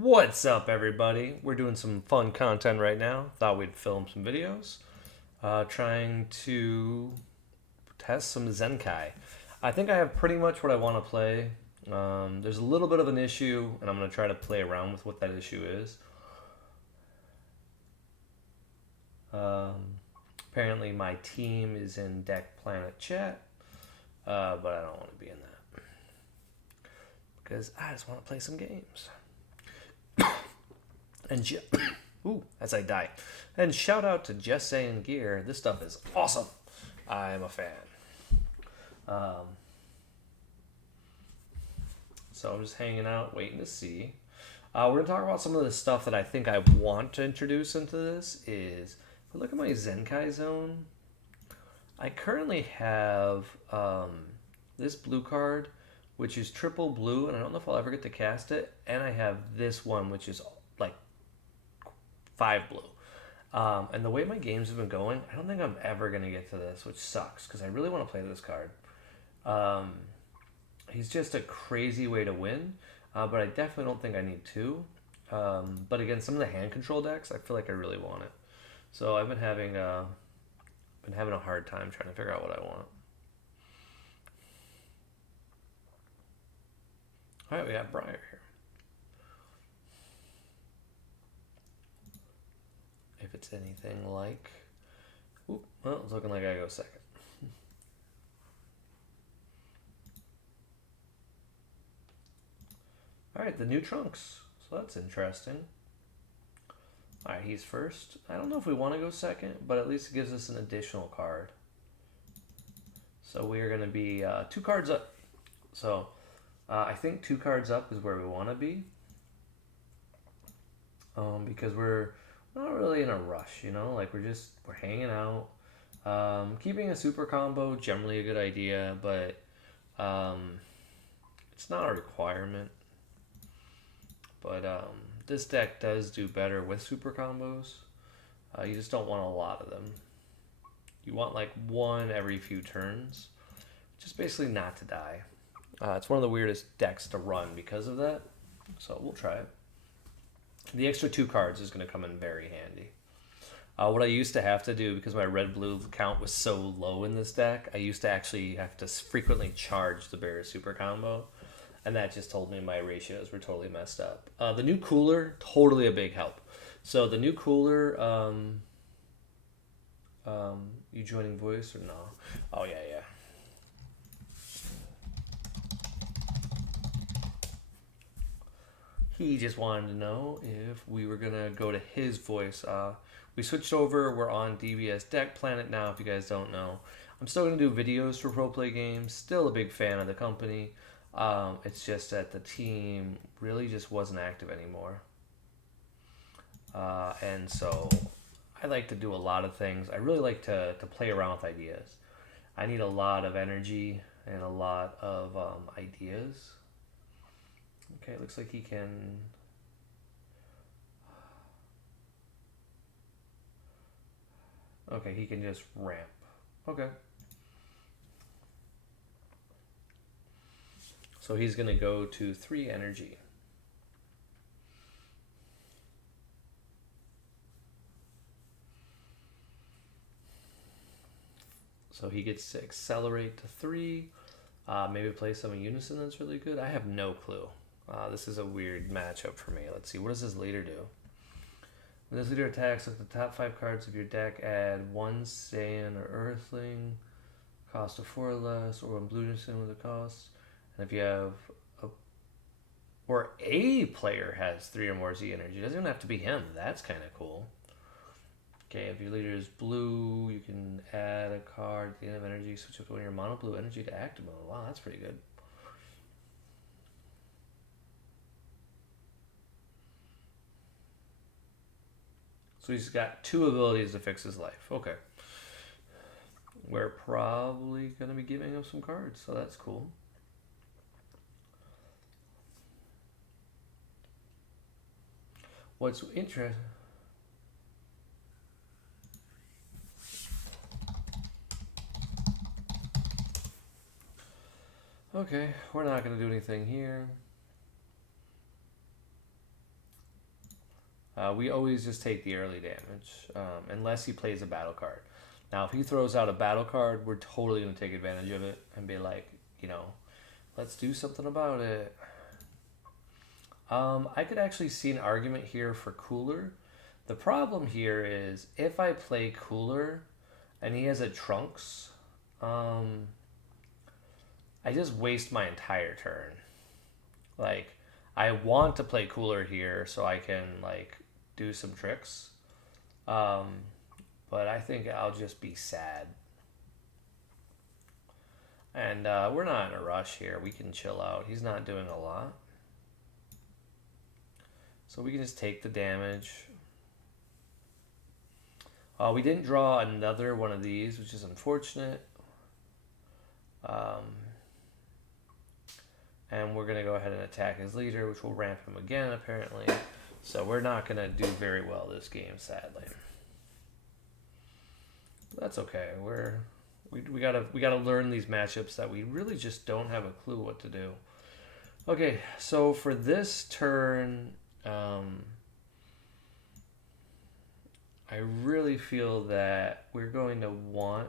What's up, everybody? We're doing some fun content right now. Thought we'd film some videos, trying to test some Zenkai. I think I have pretty much what I want to play. There's a little bit of an issue, and I'm going to try to play around with what that issue is. Um, Apparently, my team is in Deck Planet Chat, but I don't want to be in that because I just want to play some games. And ooh, as I die. And shout out to Just Saying Gear. This stuff is awesome. I'm a fan. Um, so I'm just hanging out, waiting to see. We're gonna talk about some of the stuff that I think I want to introduce into this. If we look at my Zenkai zone, I currently have this blue card, which is triple blue, and I don't know if I'll ever get to cast it. And I have this one, which is like 5 blue. And the way my games have been going, I don't think I'm ever going to get to this, which sucks because I really want to play this card. He's just a crazy way to win, but I definitely don't think I need to. But again, some of the hand control decks, I feel like I really want it. So I've been having a hard time trying to figure out what I want. All right, we got Briar here. If it's anything like, well, it's looking like I go second. All right, the new Trunks. So that's interesting. All right, he's first. I don't know if we want to go second, but at least it gives us an additional card. So we are going to be 2 cards up. So I think 2 cards up is where we want to be. Because we're not really in a rush, you know? Like we're hanging out. Keeping a super combo, generally a good idea, but it's not a requirement. But this deck does do better with super combos. You just don't want a lot of them. You want like one every few turns, just basically not to die. It's one of the weirdest decks to run because of that, so we'll try it. The extra 2 cards is going to come in very handy. What I used to have to do, because my red-blue count was so low in this deck, I used to actually have to frequently charge the Bear Super Combo, and that just told me my ratios were totally messed up. The new cooler, totally a big help. So the new cooler, you joining voice or no? Oh, yeah. He just wanted to know if we were going to go to his voice. We switched over. We're on DBS Deck Planet now, if you guys don't know. I'm still going to do videos for Pro Play Games. Still a big fan of the company. It's just that the team really just wasn't active anymore. And so I like to do a lot of things. I really like to play around with ideas. I need a lot of energy and a lot of ideas. Okay, it looks like he can... Okay, he can just ramp. Okay. So he's going to go to 3 energy. So he gets to accelerate to 3. Maybe play some in unison that's really good. I have no clue. This is a weird matchup for me. Let's see. What does his leader do? When this leader attacks, look at the top 5 cards of your deck. Add 1 Saiyan or Earthling. Cost of 4 or less. Or 1 Blue Unison with a cost. And if you have... a player has 3 or more Z energy. It doesn't even have to be him. That's kind of cool. Okay, if your leader is blue, you can add a card at the end of energy. Switch up one of your mono blue energy to active mode. Wow, that's pretty good. So he's got 2 abilities to fix his life. Okay. We're probably going to be giving him some cards, so that's cool. What's interesting... Okay, we're not going to do anything here. We always just take the early damage, unless he plays a battle card. Now, if he throws out a battle card, we're totally going to take advantage of it and be like, you know, let's do something about it. I could actually see an argument here for Cooler. The problem here is if I play Cooler and he has a Trunks, I just waste my entire turn. Like, I want to play Cooler here so I can, like, do some tricks. But I think I'll just be sad. And we're not in a rush here. We can chill out. He's not doing a lot. So we can just take the damage. We didn't draw another one of these, which is unfortunate. And we're going to go ahead and attack his leader, which will ramp him again, apparently. So we're not going to do very well this game, sadly. But that's okay. We gotta learn these matchups that we really just don't have a clue what to do. Okay, so for this turn, I really feel that we're going to want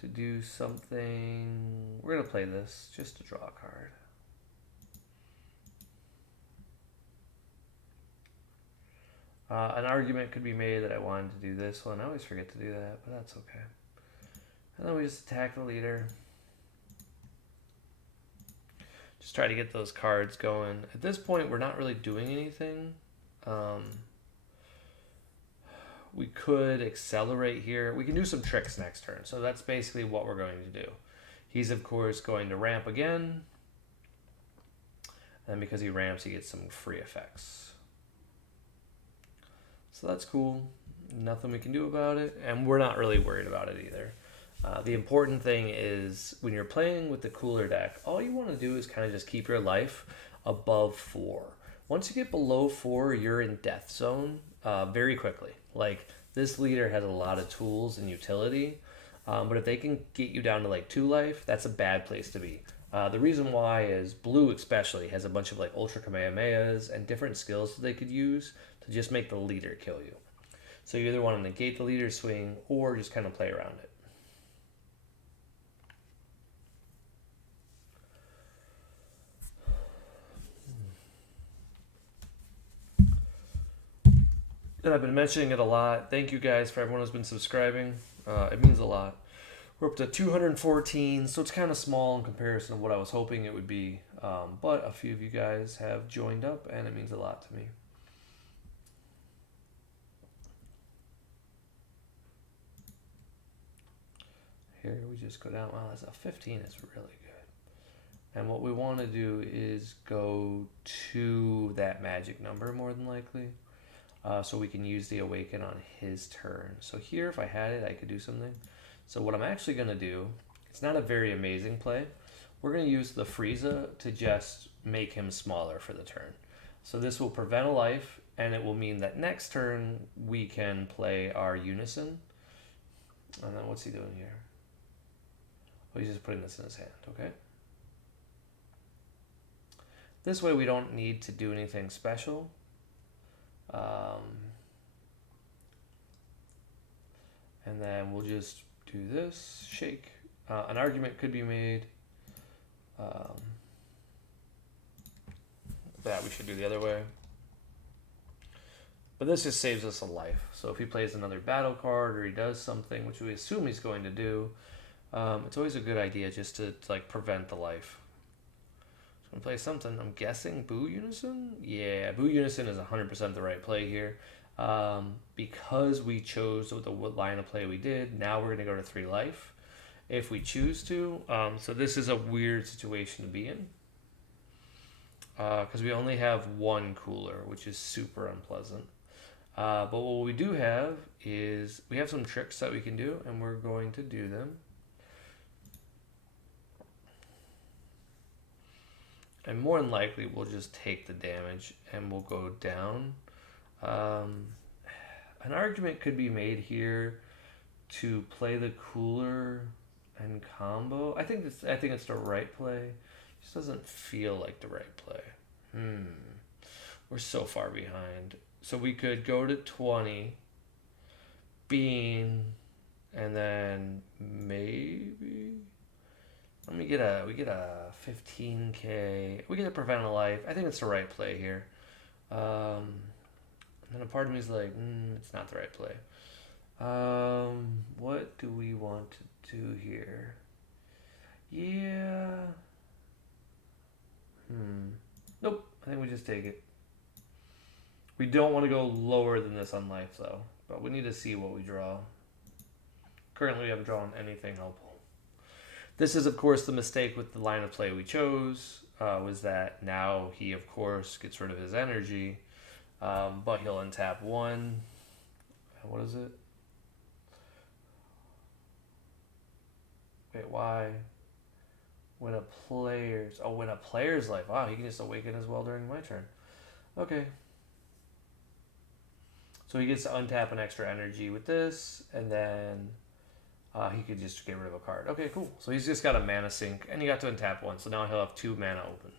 to do something. We're going to play this just to draw a card. An argument could be made that I wanted to do this one. I always forget to do that, but that's okay. And then we just attack the leader. Just try to get those cards going. At this point, we're not really doing anything. We could accelerate here. We can do some tricks next turn. So that's basically what we're going to do. He's, of course, going to ramp again. And because he ramps, he gets some free effects. So that's cool. Nothing we can do about it. And we're not really worried about it either. The important thing is when you're playing with the Cooler deck, all you want to do is kind of just keep your life above 4. Once you get below 4, you're in death zone very quickly. Like, this leader has a lot of tools and utility, but if they can get you down to like 2 life, that's a bad place to be. The reason why is blue especially has a bunch of like Ultra Kamehamehas and different skills that they could use to just make the leader kill you. So you either want to negate the leader's swing or just kind of play around it. And I've been mentioning it a lot. Thank you guys for everyone who's been subscribing. It means a lot. We're up to 214, so it's kind of small in comparison to what I was hoping it would be. But a few of you guys have joined up, and it means a lot to me. Here we just go down. Wow, that's a 15. It's really good. And what we want to do is go to that magic number more than likely. So we can use the Awaken on his turn. So here, if I had it, I could do something. So what I'm actually going to do, it's not a very amazing play. We're going to use the freiza to just make him smaller for the turn. So this will prevent a life, and it will mean that next turn we can play our Unison. And then what's he doing here? Oh, he's just putting this in his hand, okay? This way we don't need to do anything special. And then we'll just do this, shake. An argument could be made that we should do the other way. But this just saves us a life. So if he plays another battle card or he does something, which we assume he's going to do, it's always a good idea just to like prevent the life. So I'm going to play something. I'm guessing Boo Unison? Yeah, Boo Unison is 100% the right play here. Because we chose the line of play we did, now we're going to go to 3 life if we choose to. So this is a weird situation to be in. Because we only have 1 cooler, which is super unpleasant. But what we do have is we have some tricks that we can do, and we're going to do them. And more than likely, we'll just take the damage and we'll go down. An argument could be made here to play the cooler and combo. I think it's the right play. It just doesn't feel like the right play. We're so far behind. So we could go to 20, bean, and then maybe we get a 15k. We get a prevent a life. I think it's the right play here. And then a part of me is like, it's not the right play. What do we want to do here? Yeah. Nope. I think we just take it. We don't want to go lower than this on life, though. But we need to see what we draw. Currently, we haven't drawn anything helpful. This is, of course, the mistake with the line of play we chose, was that now he, of course, gets rid of his energy, but he'll untap one. What is it? Wait, why? When a player's life. Wow, he can just awaken as well during my turn. Okay. So he gets to untap an extra energy with this, and then he could just get rid of a card. Okay, cool. So he's just got a mana sink, and he got to untap one. So now he'll have 2 mana open.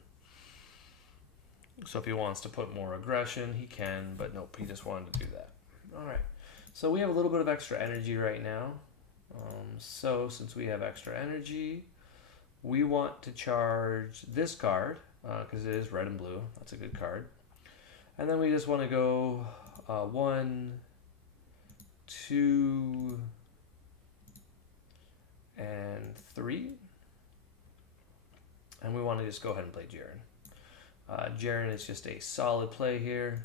So if he wants to put more aggression, he can, but nope, he just wanted to do that. All right. So we have a little bit of extra energy right now. So since we have extra energy, we want to charge this card, because it is red and blue. That's a good card. And then we just want to go 1, 2, and 3. And we want to just go ahead and play Jaren. Jaren is just a solid play here.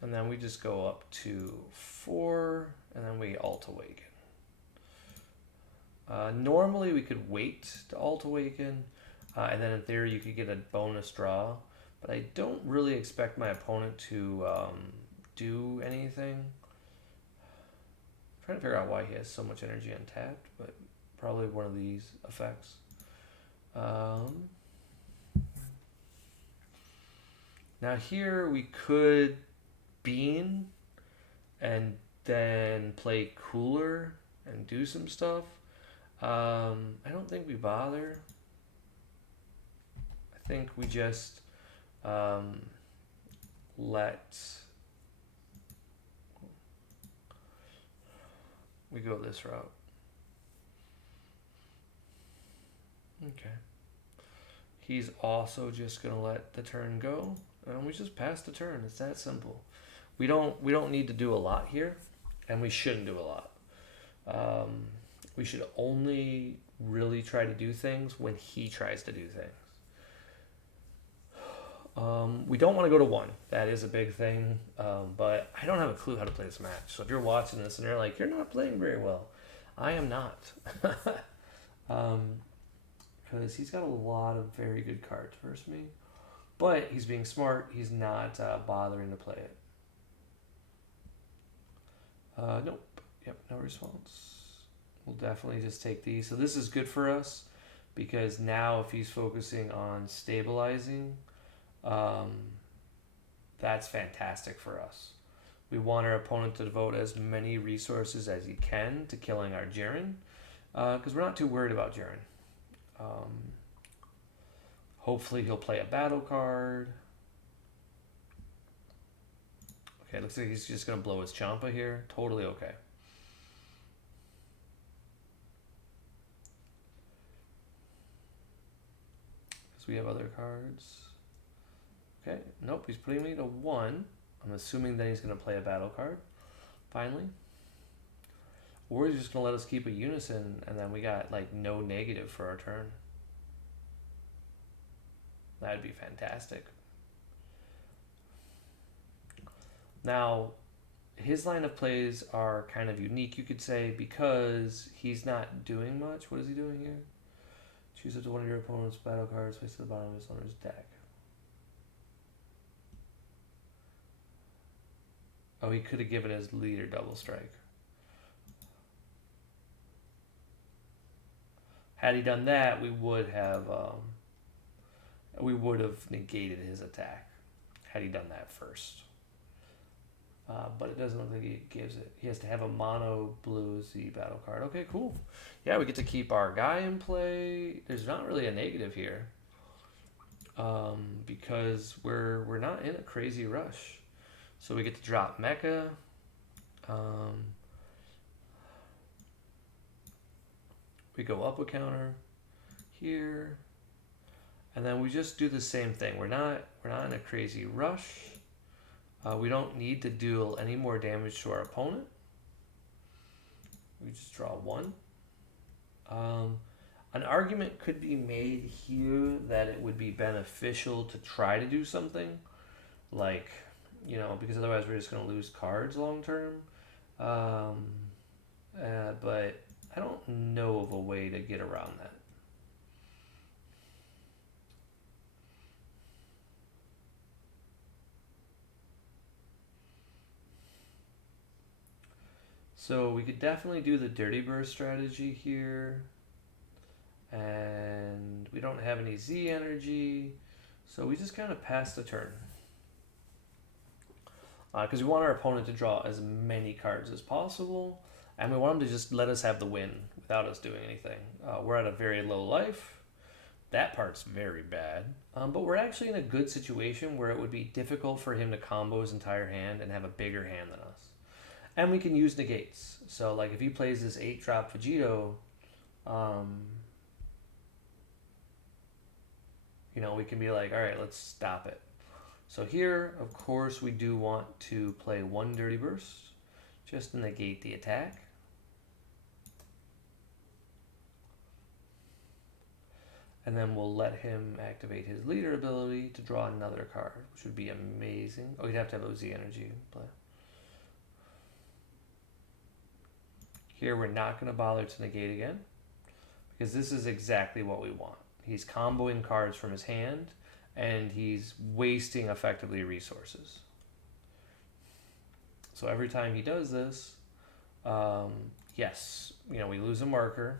And then we just go up to 4, and then we alt awaken. Normally we could wait to alt awaken, and then in theory you could get a bonus draw, but I don't really expect my opponent to do anything. I'm trying to figure out why he has so much energy untapped, but probably one of these effects. Now here we could bean and then play cooler and do some stuff. I don't think we bother. I think we just we go this route. Okay. He's also just gonna let the turn go, and we just pass the turn. It's that simple. We don't need to do a lot here, and we shouldn't do a lot. We should only really try to do things when he tries to do things. We don't want to go to 1. That is a big thing, but I don't have a clue how to play this match. So if you're watching this and you're like, you're not playing very well, I am not. Because he's got a lot of very good cards versus me. But he's being smart. He's not bothering to play it. Nope. Yep, no response. We'll definitely just take these. So this is good for us because now if he's focusing on stabilizing, that's fantastic for us. We want our opponent to devote as many resources as he can to killing our Jaren, because we're not too worried about Jaren. Hopefully he'll play a battle card. Okay, looks like he's just going to blow his Champa here. Totally okay. Because we have other cards. Okay, nope, he's putting me to 1. I'm assuming that he's going to play a battle card, finally. Or he's just going to let us keep a unison, and then we got, like, no negative for our turn. That'd be fantastic. Now, his line of plays are kind of unique, you could say, because he's not doing much. What is he doing here? Choose up to one of your opponent's battle cards, place to the bottom of his owner's deck. Oh, he could have given his leader double strike. Had he done that, we would have negated his attack. Had he done that first. But it doesn't look like he gives it. He has to have a mono blue Z battle card. Okay, cool. Yeah, we get to keep our guy in play. There's not really a negative here. because we're not in a crazy rush. So we get to drop mecha. Um, we go up a counter here, and then we just do the same thing. We're not in a crazy rush. We don't need to deal any more damage to our opponent. We just draw one. An argument could be made here that it would be beneficial to try to do something like, because otherwise we're just going to lose cards long term. But I don't know of a way to get around that. So we could definitely do the Dirty Burst strategy here. And we don't have any Z energy. So we just kind of pass the turn. Because we want our opponent to draw as many cards as possible. And we want them to just let us have the win without us doing anything. We're at a very low life. That part's very bad. But we're actually in a good situation where it would be difficult for him to combo his entire hand and have a bigger hand than us. And we can use negates. So like if he plays this 8-drop Vegito, we can be like, all right, let's stop it. So here, of course, we do want to play one Dirty Burst just to negate the attack. And then we'll let him activate his leader ability to draw another card, which would be amazing. Oh, he'd have to have OZ energy play. Here, we're not going to bother to negate again, because this is exactly what we want. He's comboing cards from his hand, and he's wasting effectively resources. So every time he does this, yes, we lose a marker,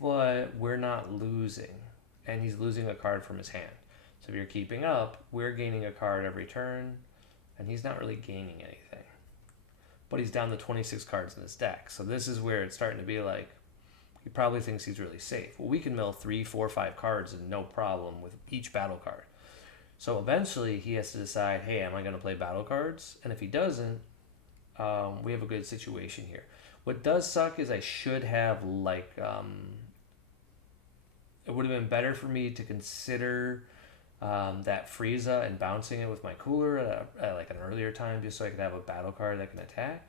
but we're not losing, and he's losing a card from his hand. So if you're keeping up, we're gaining a card every turn, and he's not really gaining anything. But he's down to 26 cards in his deck. So this is where it's starting to be like, he probably thinks he's really safe. Well, we can mill 3, 4, 5 cards and no problem with each battle card. So eventually he has to decide, hey, am I going to play battle cards? And if he doesn't, we have a good situation here. What does suck is I should have it would have been better for me to consider that freiza and bouncing it with my cooler at like an earlier time, just so I could have a battle card that can attack.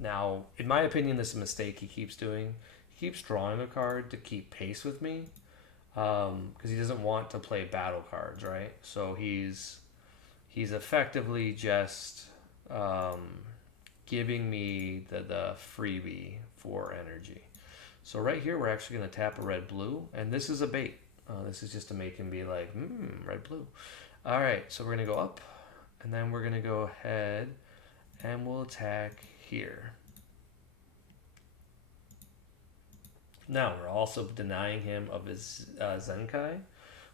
Now, in my opinion, this is a mistake he keeps doing. He keeps drawing a card to keep pace with me, because he doesn't want to play battle cards, right? So he's effectively just giving me the freebie for energy. So right here, we're actually going to tap a red-blue, and this is a bait. This is just to make him be like, red-blue. All right, so we're going to go up, and then we're going to go ahead, and we'll attack here. Now, we're also denying him of his Zenkai,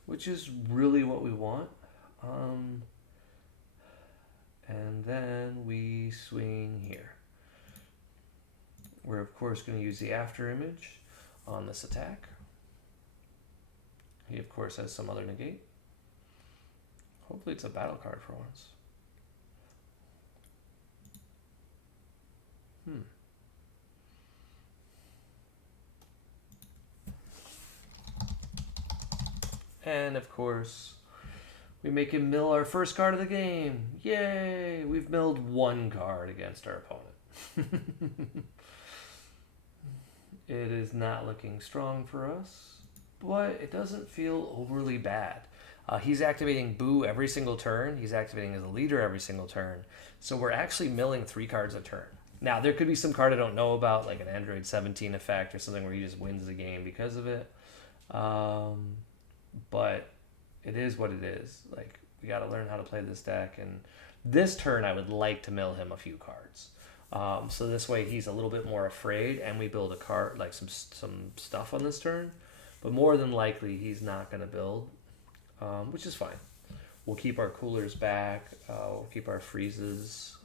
which is really what we want. And then we swing here. We're, of course, going to use the after image on this attack. He, of course, has some other negate. Hopefully it's a battle card for once. And, of course, we make him mill our first card of the game. Yay! We've milled one card against our opponent. It is not looking strong for us, but it doesn't feel overly bad. He's activating Boo every single turn. He's activating his leader every single turn. So we're actually milling 3 cards a turn. Now, there could be some card I don't know about, like an Android 17 effect or something where he just wins the game because of it. But it is what it is. Like, we got to learn how to play this deck. And this turn, I would like to mill him a few cards. So this way he's a little bit more afraid, and we build a card, like some stuff on this turn. But more than likely, he's not going to build, which is fine. We'll keep our coolers back. We'll keep our freezes.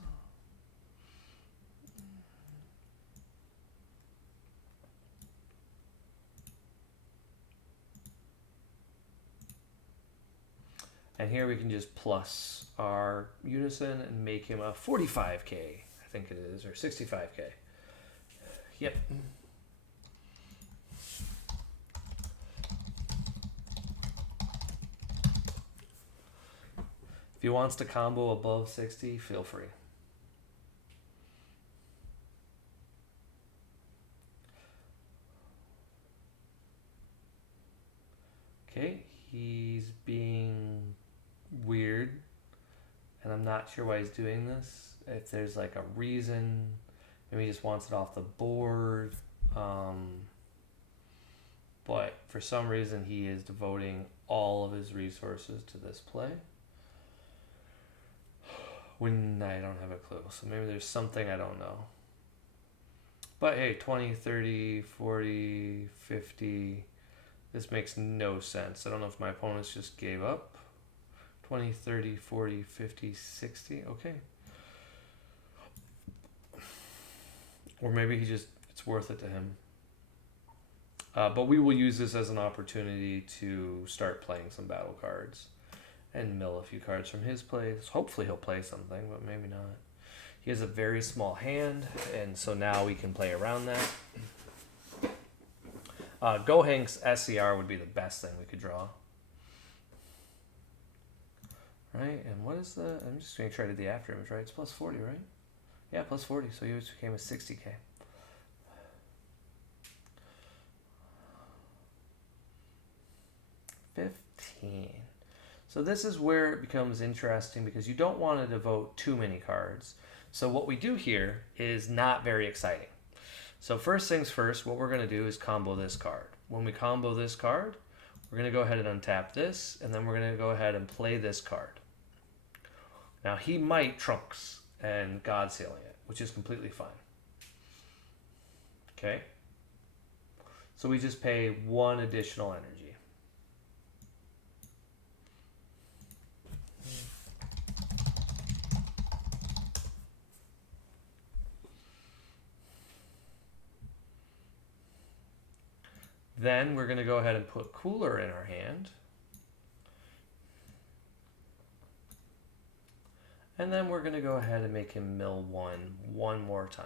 And here we can just plus our unison and make him a 45k, I think it is, or 65k. Yep. If he wants to combo above 60, feel free. Okay, he's being weird, and I'm not sure why he's doing this. If there's like a reason, maybe he just wants it off the board. But for some reason, he is devoting all of his resources to this play. When I don't have a clue. So maybe there's something I don't know. But hey, 20, 30, 40, 50. This makes no sense. I don't know if my opponents just gave up. 20, 30, 40, 50, 60. Okay. Or maybe he just, it's worth it to him. But we will use this as an opportunity to start playing some battle cards and mill a few cards from his plays. Hopefully he'll play something, but maybe not. He has a very small hand, and so now we can play around that. Gohank's SCR would be the best thing we could draw. Right, and what is the... I'm just going to try to do the after image, right? It's plus 40, right? Yeah, plus 40, so he became a 60k. 15. So this is where it becomes interesting because you don't want to devote too many cards. So what we do here is not very exciting. So first things first, what we're going to do is combo this card. When we combo this card, we're going to go ahead and untap this, and then we're going to go ahead and play this card. Now he might Trunks and God Sealing it, which is completely fine. Okay? So we just pay one additional energy. Then we're going to go ahead and put Cooler in our hand. And then we're going to go ahead and make him mill one more time.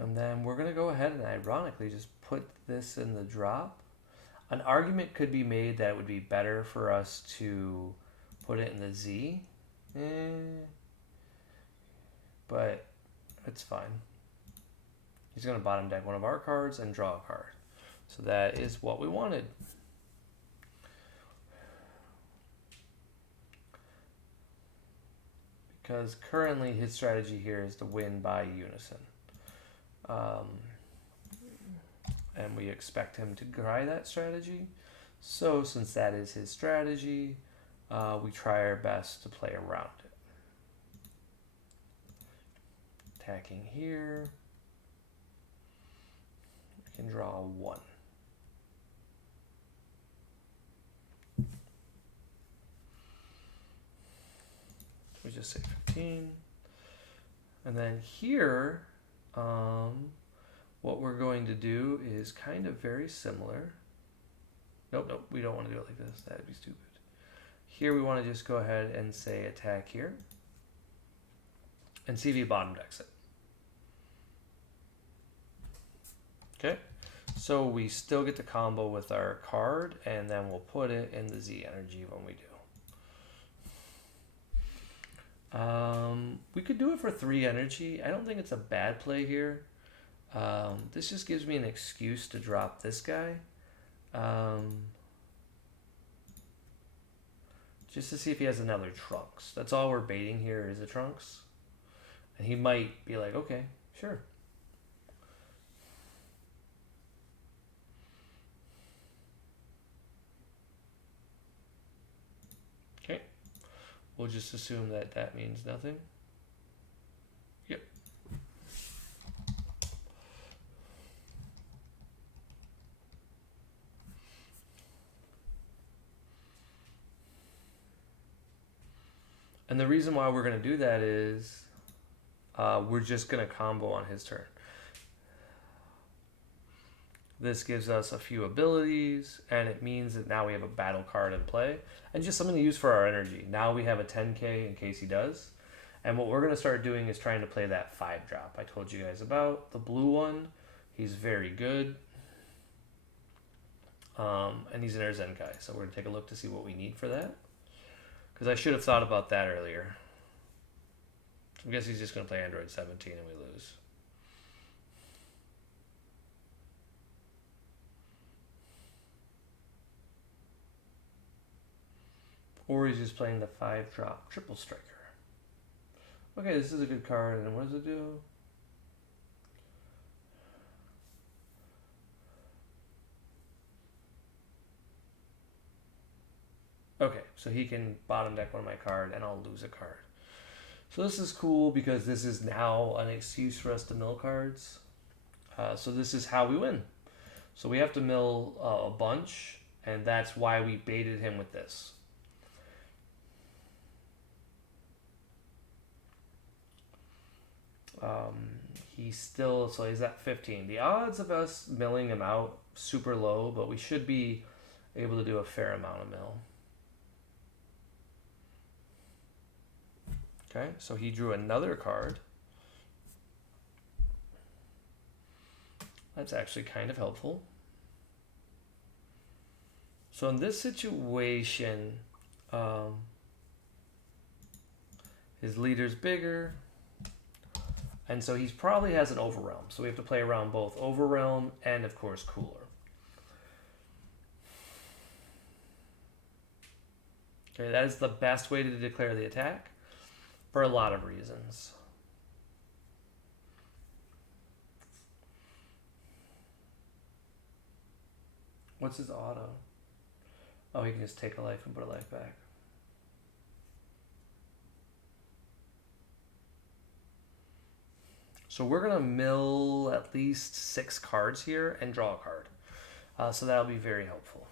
And then we're going to go ahead and ironically just put this in the drop. An argument could be made that it would be better for us to put it in the Z. But it's fine. He's going to bottom deck one of our cards and draw a card. So that is what we wanted. Because currently his strategy here is to win by unison. And we expect him to try that strategy. So since that is his strategy, we try our best to play around it. Attacking here. I can draw 1. We just say 15. And then here, what we're going to do is kind of very similar. Nope, we don't want to do it like this. That'd be stupid. Here we want to just go ahead and say attack here. And see if he bottom decks it. Okay, so we still get the combo with our card, and then we'll put it in the Z energy when we do. We could do it for 3 energy. I don't think it's a bad play here. This just gives me an excuse to drop this guy. Just to see if he has another Trunks. That's all we're baiting here is a Trunks. And he might be like, okay, sure. Okay. We'll just assume that that means nothing. Yep. And the reason why we're going to do that is we're just going to combo on his turn. This gives us a few abilities, and it means that now we have a battle card in play, and just something to use for our energy. Now we have a 10k in case he does. And what we're going to start doing is trying to play that 5-drop I told you guys about. The blue one, he's very good. And he's an Zenkai, so we're going to take a look to see what we need for that. Because I should have thought about that earlier. I guess he's just going to play Android 17 and we lose. Or he's just playing the 5-drop triple striker. Okay, this is a good card, and what does it do? Okay, so he can bottom deck one of my card, and I'll lose a card. So this is cool because this is now an excuse for us to mill cards. So this is how we win. So we have to mill a bunch, and that's why we baited him with this. He's at 15. The odds of us milling him out super low, but we should be able to do a fair amount of mill. Okay, so he drew another card. That's actually kind of helpful. So in this situation, his leader's bigger. And so he probably has an Overrealm. So we have to play around both Overrealm and, of course, Cooler. Okay, that is the best way to declare the attack for a lot of reasons. What's his auto? Oh, he can just take a life and put a life back. So we're going to mill at least 6 cards here and draw a card. So that'll be very helpful.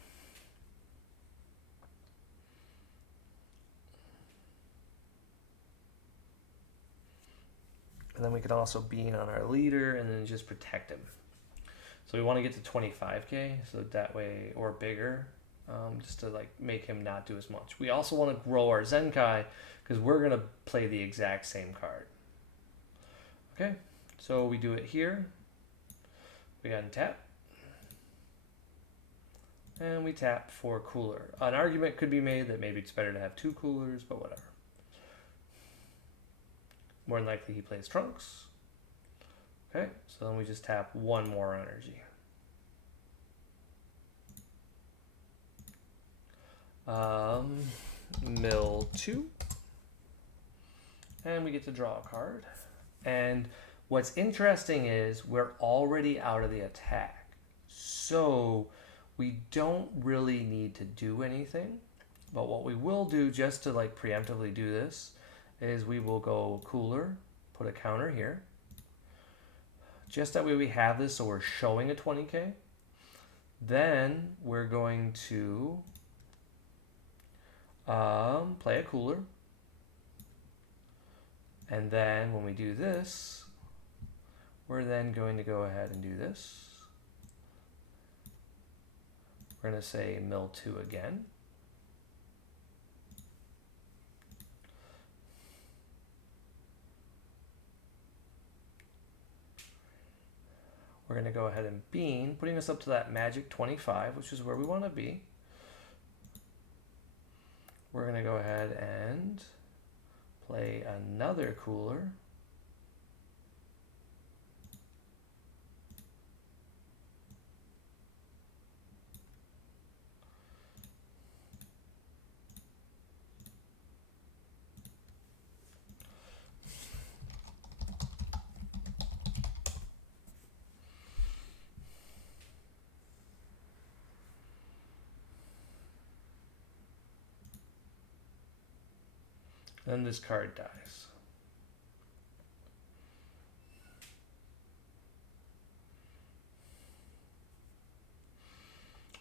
And then we can also bean on our leader and then just protect him. So we want to get to 25k, so that way, or bigger, just to like make him not do as much. We also want to grow our Zenkai because we're going to play the exact same card. Okay, so we do it here. We got to tap. And we tap for Cooler. An argument could be made that maybe it's better to have 2 Coolers, but whatever. More than likely he plays Trunks. Okay, so then we just tap 1 more energy. Mill 2. And we get to draw a card. And what's interesting is we're already out of the attack. So we don't really need to do anything. But what we will do just to like preemptively do this is we will go Cooler, put a counter here. Just that way we have this so we're showing a 20k. Then we're going to play a Cooler. And then when we do this, we're then going to go ahead and do this. We're going to say mill 2 again. We're going to go ahead and bean, putting us up to that magic 25, which is where we want to be. We're going to go ahead and play another Cooler. Then this card dies.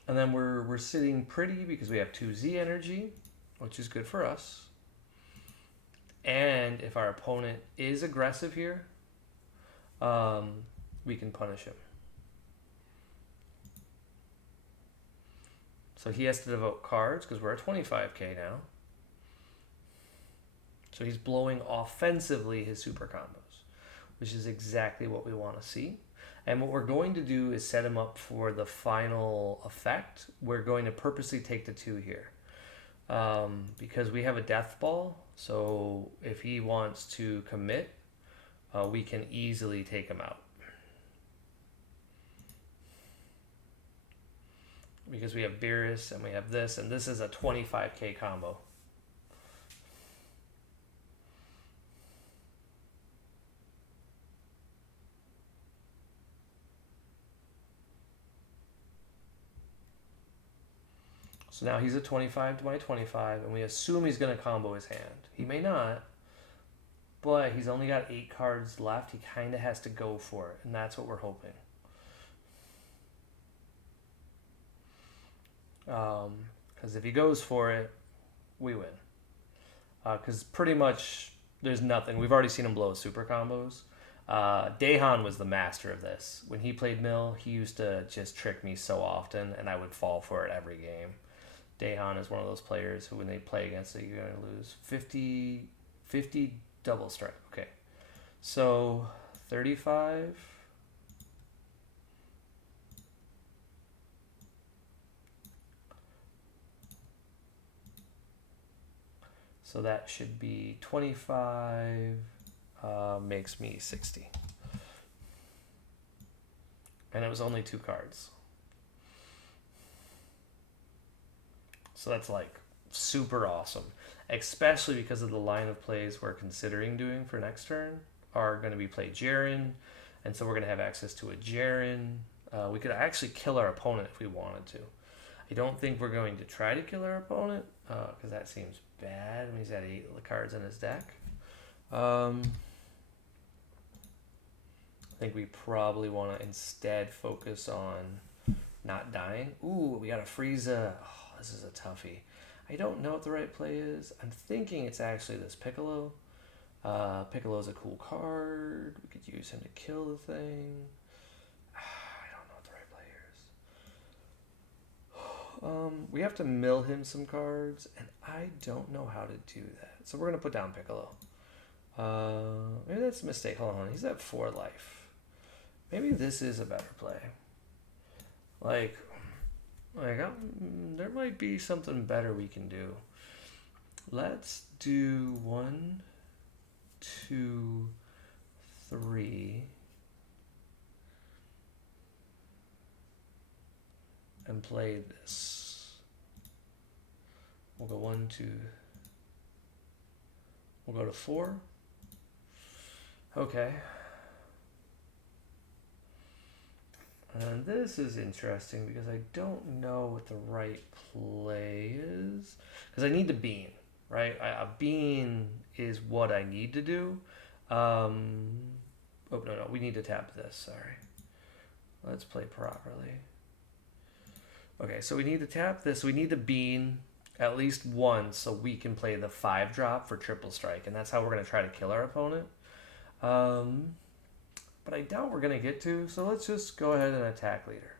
And then we're sitting pretty because we have 2 Z energy, which is good for us. and if our opponent is aggressive here, we can punish him. So he has to devote cards because we're at 25k now. So he's blowing offensively his super combos, which is exactly what we want to see. And what we're going to do is set him up for the final effect. We're going to purposely take the 2 here. Because we have a death ball, so if he wants to commit, we can easily take him out. Because we have Beerus and we have this, and this is a 25k combo. So now he's at 25 to my 25, and we assume he's going to combo his hand. He may not, but he's only got 8 cards left. He kind of has to go for it, and that's what we're hoping. Because if he goes for it, we win. Because pretty much there's nothing. We've already seen him blow super combos. Dahan was the master of this. When he played Mill, he used to just trick me so often, and I would fall for it every game. Dahan is one of those players who, when they play against it, you're going to lose. 50 double strike. Okay. So, 35. So that should be 25, makes me 60. And it was only 2 cards. So that's like super awesome, especially because of the line of plays we're considering doing for next turn are going to be play Jaren, and so we're going to have access to a Jaren. We could actually kill our opponent if we wanted to. I don't think we're going to try to kill our opponent because that seems bad when he's got 8 cards in his deck. I think we probably want to instead focus on not dying. Ooh, we got a freiza. Oh, this is a toughie. I don't know what the right play is. I'm thinking it's actually this Piccolo. Piccolo's a cool card. We could use him to kill the thing. I don't know what the right play is. We have to mill him some cards, and I don't know how to do that. So we're going to put down Piccolo. Maybe that's a mistake. Hold on. He's at 4 life. Maybe this is a better play. There might be something better we can do. Let's do 1, 2, 3, and play this. We'll go 1, 2. We'll go to 4. Okay. And this is interesting because I don't know what the right play is. Because I need the bean, right? A bean is what I need to do. Oh, no, we need to tap this, sorry. Let's play properly. Okay, so we need to tap this. We need the bean at least once so we can play the 5-drop for triple strike. And that's how we're going to try to kill our opponent. But I doubt we're going to get to, so let's just go ahead and attack leader.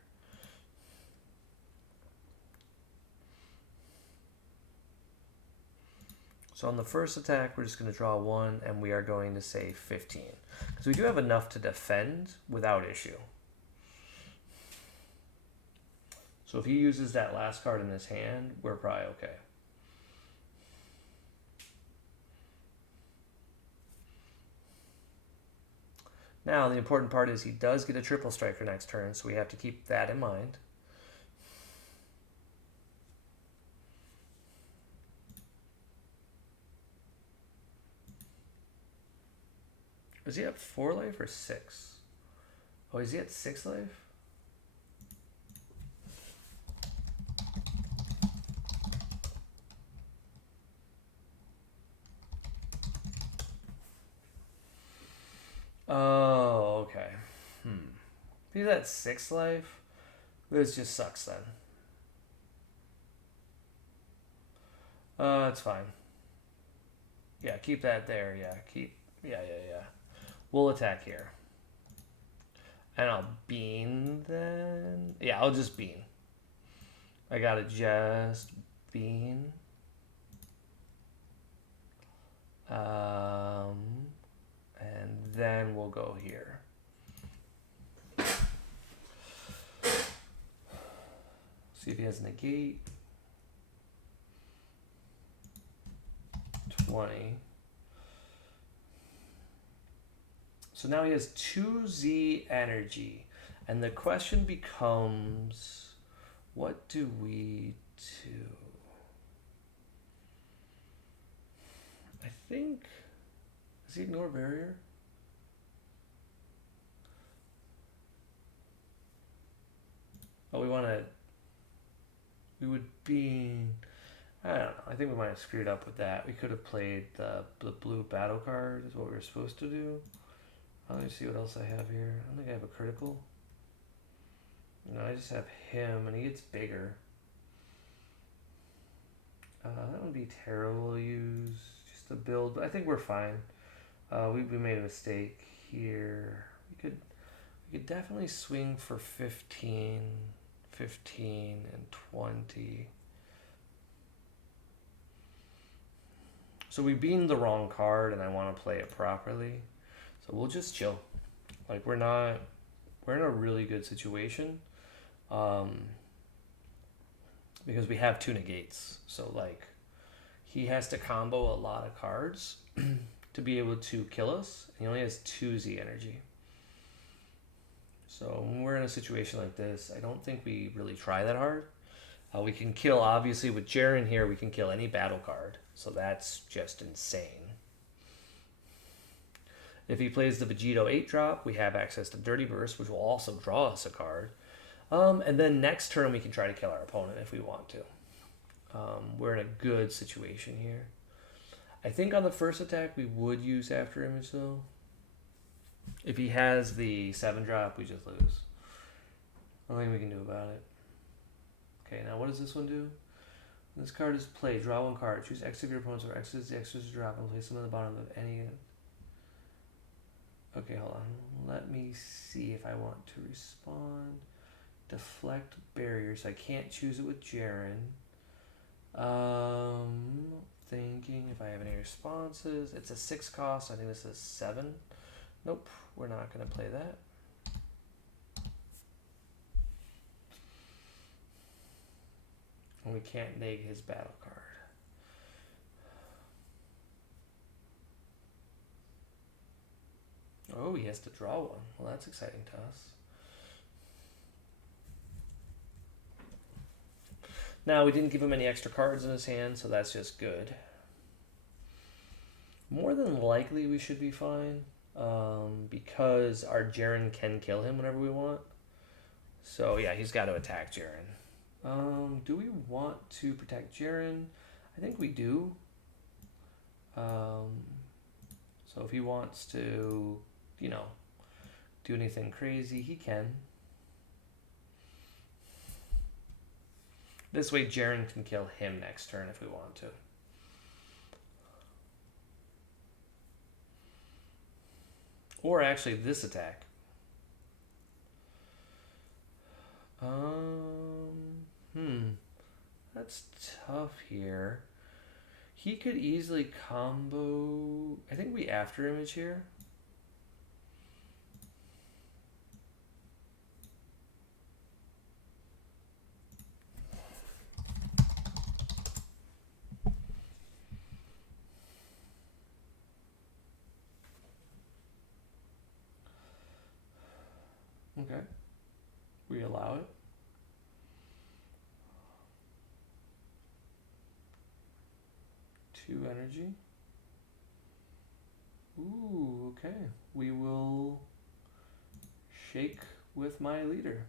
So on the first attack, we're just going to draw 1, and we are going to say 15. Because we do have enough to defend without issue. So if he uses that last card in his hand, we're probably okay. Now, the important part is he does get a triple strike for next turn, so we have to keep that in mind. Is he at 4 life or 6? Oh, is he at 6 life? Oh, okay. If he's at 6 life, this just sucks then. It's fine. Yeah, keep that there. Yeah, yeah. We'll attack here. And I'll bean then. Yeah, I'll just bean. I gotta just bean. And then we'll go here. See if he has negate. 20. So now he has 2Z energy. And the question becomes, what do we do? I think, does he ignore barrier? Oh, we would be, I don't know. I think we might have screwed up with that. We could have played the blue battle card is what we were supposed to do. Let me see what else I have here. I don't think I have a critical. No, I just have him, and he gets bigger. That would be terrible to use just to build, but I think we're fine. We made a mistake here. We could definitely swing for 15, and 20. So we beamed the wrong card, and I want to play it properly. So we'll just chill. Like we're in a really good situation. Because we have 2 negates. So like he has to combo a lot of cards to be able to kill us. And he only has 2Z energy. So when we're in a situation like this, I don't think we really try that hard. We can kill, obviously with Jaren here, we can kill any battle card. So that's just insane. If he plays the Vegito 8-drop, we have access to Dirty Burst, which will also draw us a card. And then next turn, we can try to kill our opponent if we want to. We're in a good situation here. I think on the first attack, we would use After Image, though. If he has the 7-drop, we just lose. Nothing we can do about it. Okay, now what does this one do? When this card is played, draw 1 card. Choose X of your opponent's or X is the extras to drop and place them on the bottom of any... Okay, hold on. Let me see if I want to respond. Deflect barrier, so I can't choose it with Jaren. Thinking if I have any responses. It's a 6 cost, so I think this is 7. Nope, we're not going to play that. And we can't neg his battle card. Oh, he has to draw 1. Well, that's exciting to us. Now, we didn't give him any extra cards in his hand, so that's just good. More than likely, we should be fine. Because our Jaren can kill him whenever we want. So, yeah, he's got to attack Jaren. Do we want to protect Jaren? I think we do. So if he wants to, do anything crazy, he can. This way, Jaren can kill him next turn if we want to. Or actually, this attack. That's tough here. He could easily combo... I think we After Image here. Okay. We allow it. Two energy. Ooh, okay. We will shake with my leader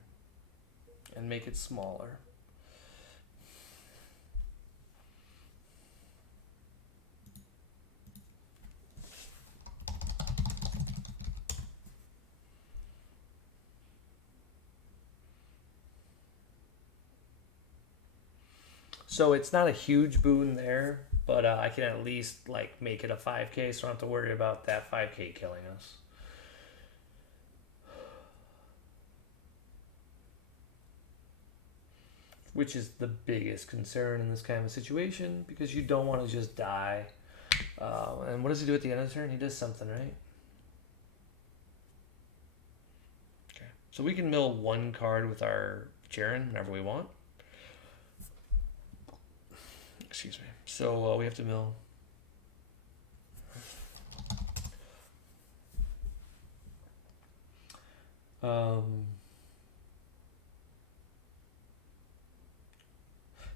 and make it smaller. So it's not a huge boon there. But I can at least like make it a 5K, so I don't have to worry about that 5K killing us. Which is the biggest concern in this kind of a situation, because you don't want to just die. And what does he do at the end of the turn? He does something, right? Okay. So we can mill one card with our Jaren whenever we want. Excuse me. So we have to mill.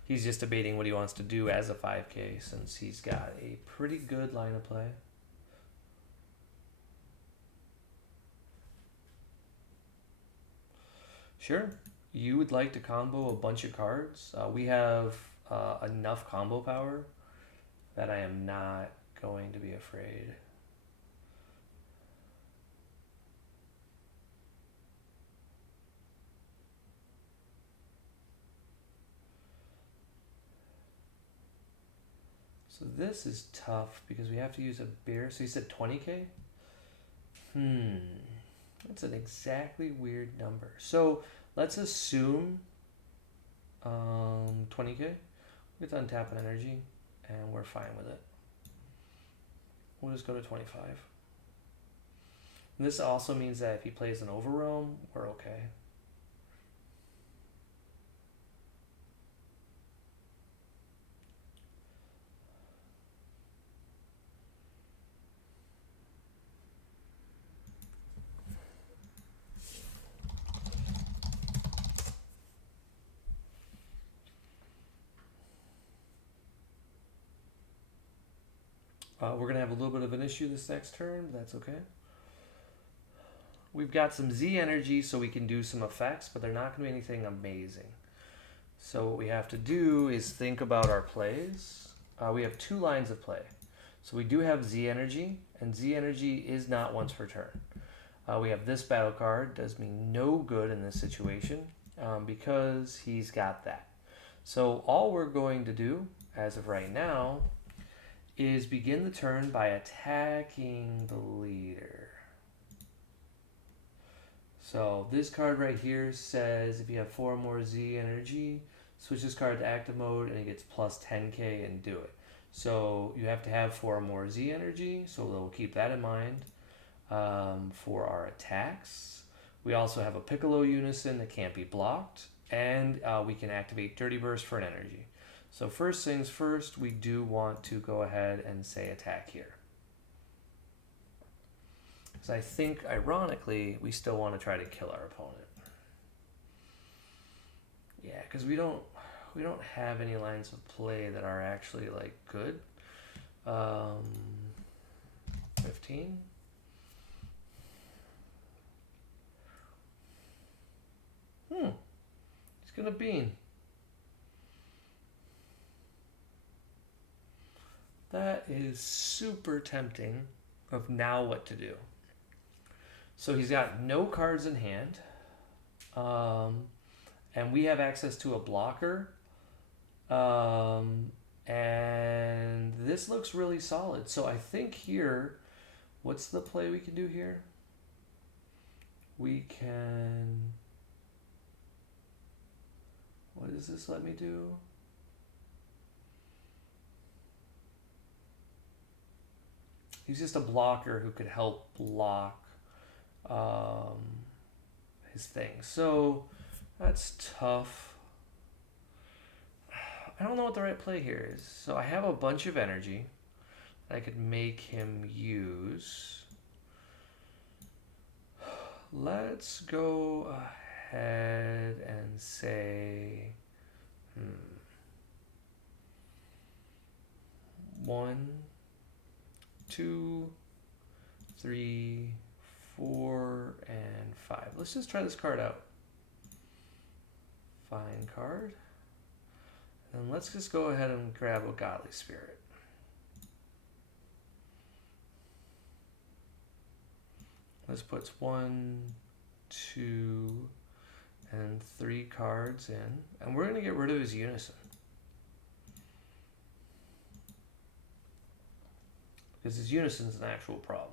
He's just debating what he wants to do as a 5K, since he's got a pretty good line of play. Sure. You would like to combo a bunch of cards. We have enough combo power that I am not going to be afraid. So this is tough because we have to use a beer. So you said 20K? That's an exactly weird number. So let's assume 20K. We get to untap an energy and we're fine with it. We'll just go to 25. And this also means that if he plays an Overrealm, we're okay. We're going to have a little bit of an issue this next turn, but that's okay. We've got some Z energy so we can do some effects, but they're not going to be anything amazing. So what we have to do is think about our plays. We have two lines of play. So we do have Z energy, and Z energy is not once per turn. We have this battle card, does me no good in this situation because he's got that. So all we're going to do, as of right now, is begin the turn by attacking the leader. So this card right here says if you have 4 more Z energy, switch this card to active mode and it gets plus 10K and do it. So you have to have 4 more Z energy, so we'll keep that in mind for our attacks. We also have a Piccolo Unison that can't be blocked, and we can activate Dirty Burst for an energy. So first things first, we do want to go ahead and say attack here. Because I think, ironically, we still want to try to kill our opponent. Yeah, because we don't have any lines of play that are actually like good. 15. He's gonna bean. That is super tempting of now what to do. So he's got no cards in hand. And we have access to a blocker. And this looks really solid. So I think here, what's the play we can do here? We can... What does this let me do? He's just a blocker who could help block his thing. So that's tough. I don't know what the right play here is. So I have a bunch of energy that I could make him use. Let's go ahead and say 1, 2, 3, 4, and 5. Let's just try this card out. Fine card. And let's just go ahead and grab a Godly Spirit. This puts 1, 2, and 3 cards in. And we're going to get rid of his Unison. because his unison's an actual problem.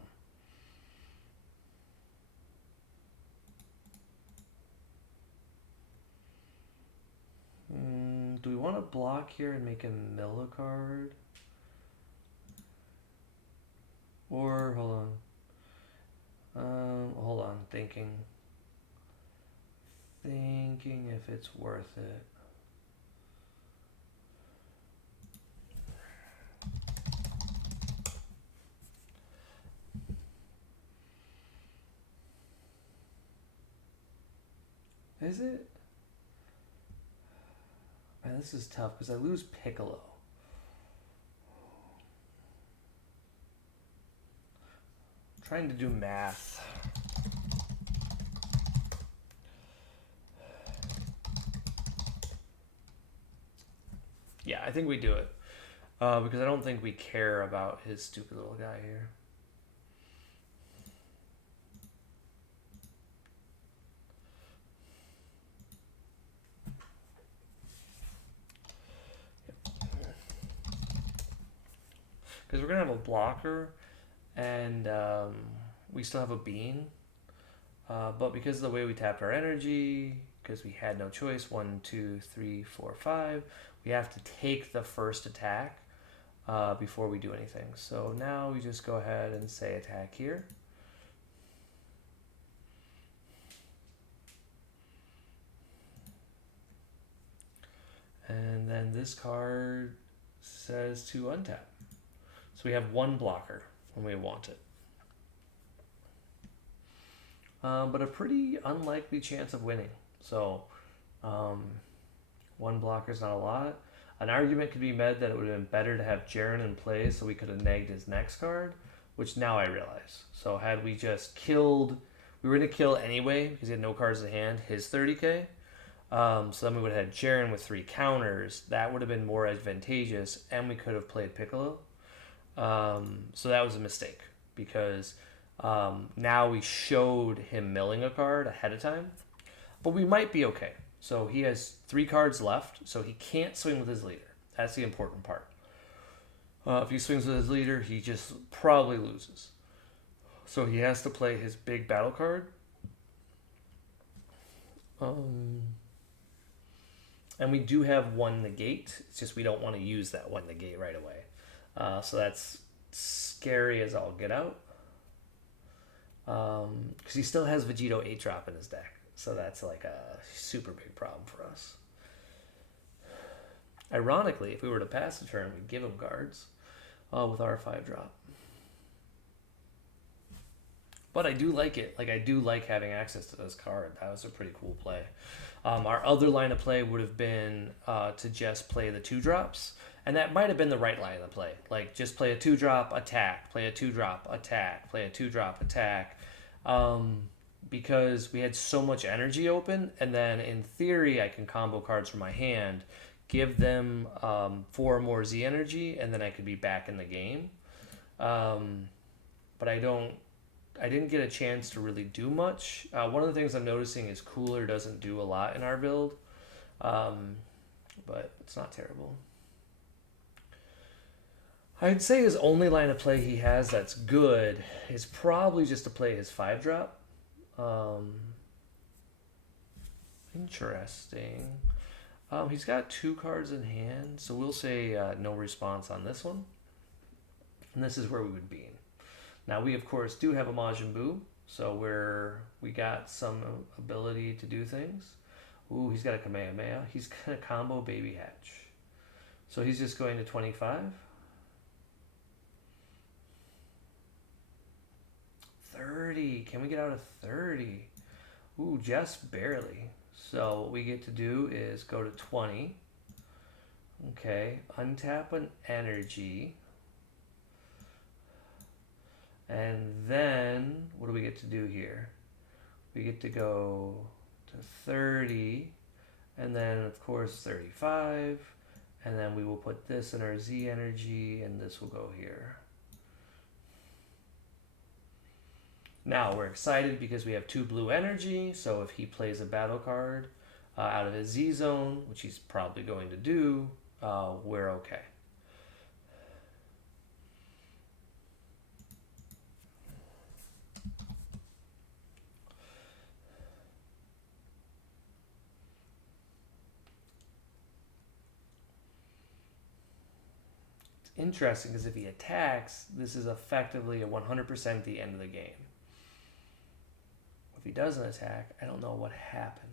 Do we want to block here and make him mill a card? Or, hold on, thinking if it's worth it. Is it? Man, this is tough because I lose Piccolo. I'm trying to do math. Yeah, I think we do it. Because I don't think we care about his stupid little guy here. Because we're going to have a blocker, and we still have a bean. But because of the way we tapped our energy, because we had no choice, 1, 2, 3, 4, 5, we have to take the first attack before we do anything. So now we just go ahead and say attack here. And then this card says to untap. So we have one blocker when we want it. But a pretty unlikely chance of winning. So one blocker is not a lot. An argument could be made that it would have been better to have Jaren in play so we could have negged his next card, which now I realize. So had we just killed, we were going to kill anyway because he had no cards in hand, his 30k. So then we would have had Jaren with 3 counters. That would have been more advantageous, and we could have played Piccolo. So that was a mistake because now we showed him milling a card ahead of time, but we might be okay. So he has 3 cards left, so he can't swing with his leader. That's the important part. If he swings with his leader, he just probably loses. So he has to play his big battle card. And we do have 1 negate. It's just we don't want to use that 1 negate right away. So that's scary as all get out. Because he still has Vegito 8-drop in his deck. So that's like a super big problem for us. Ironically, if we were to pass the turn, we'd give him cards with our 5-drop. But I do like it. Like, I do like having access to this card. That was a pretty cool play. Our other line of play would have been to just play the 2-drops. And that might have been the right line of play. Like, just play a 2-drop, attack. Play a 2-drop, attack. Play a 2-drop, attack. Because we had so much energy open. And then, in theory, I can combo cards from my hand, give them 4 more Z energy, and then I could be back in the game. But I didn't get a chance to really do much. One of the things I'm noticing is Cooler doesn't do a lot in our build. But it's not terrible. I'd say his only line of play he has that's good is probably just to play his 5-drop. Interesting. He's got 2 cards in hand, so we'll say no response on this one. And this is where we would be. Now we of course do have a Majin Buu, so we got some ability to do things. Ooh, he's got a Kamehameha. He's gonna combo Baby Hatch. So he's just going to 25. 30. Can we get out of 30? Ooh, just barely. So what we get to do is go to 20. Okay, untap an energy. And then, what do we get to do here? We get to go to 30, and then, of course, 35, and then we will put this in our Z energy, and this will go here. Now, we're excited because we have 2 blue energy, so if he plays a battle card out of his Z zone, which he's probably going to do, we're okay. interesting because if he attacks, this is effectively a 100% at the end of the game. If he doesn't attack, I don't know what happens.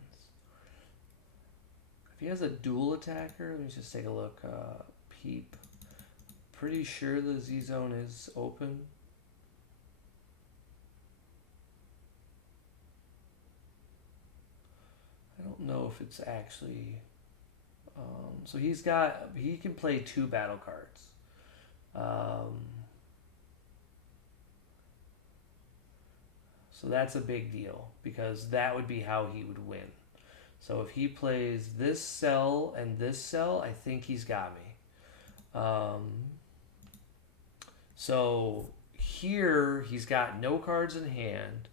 If he has a dual attacker, let me just take a look. Peep. Pretty sure the Z zone is open. I don't know if it's actually. So he can play 2 battle cards. So that's a big deal because that would be how he would win. So if he plays this cell and this cell, I think he's got me. So here he's got no cards in hand,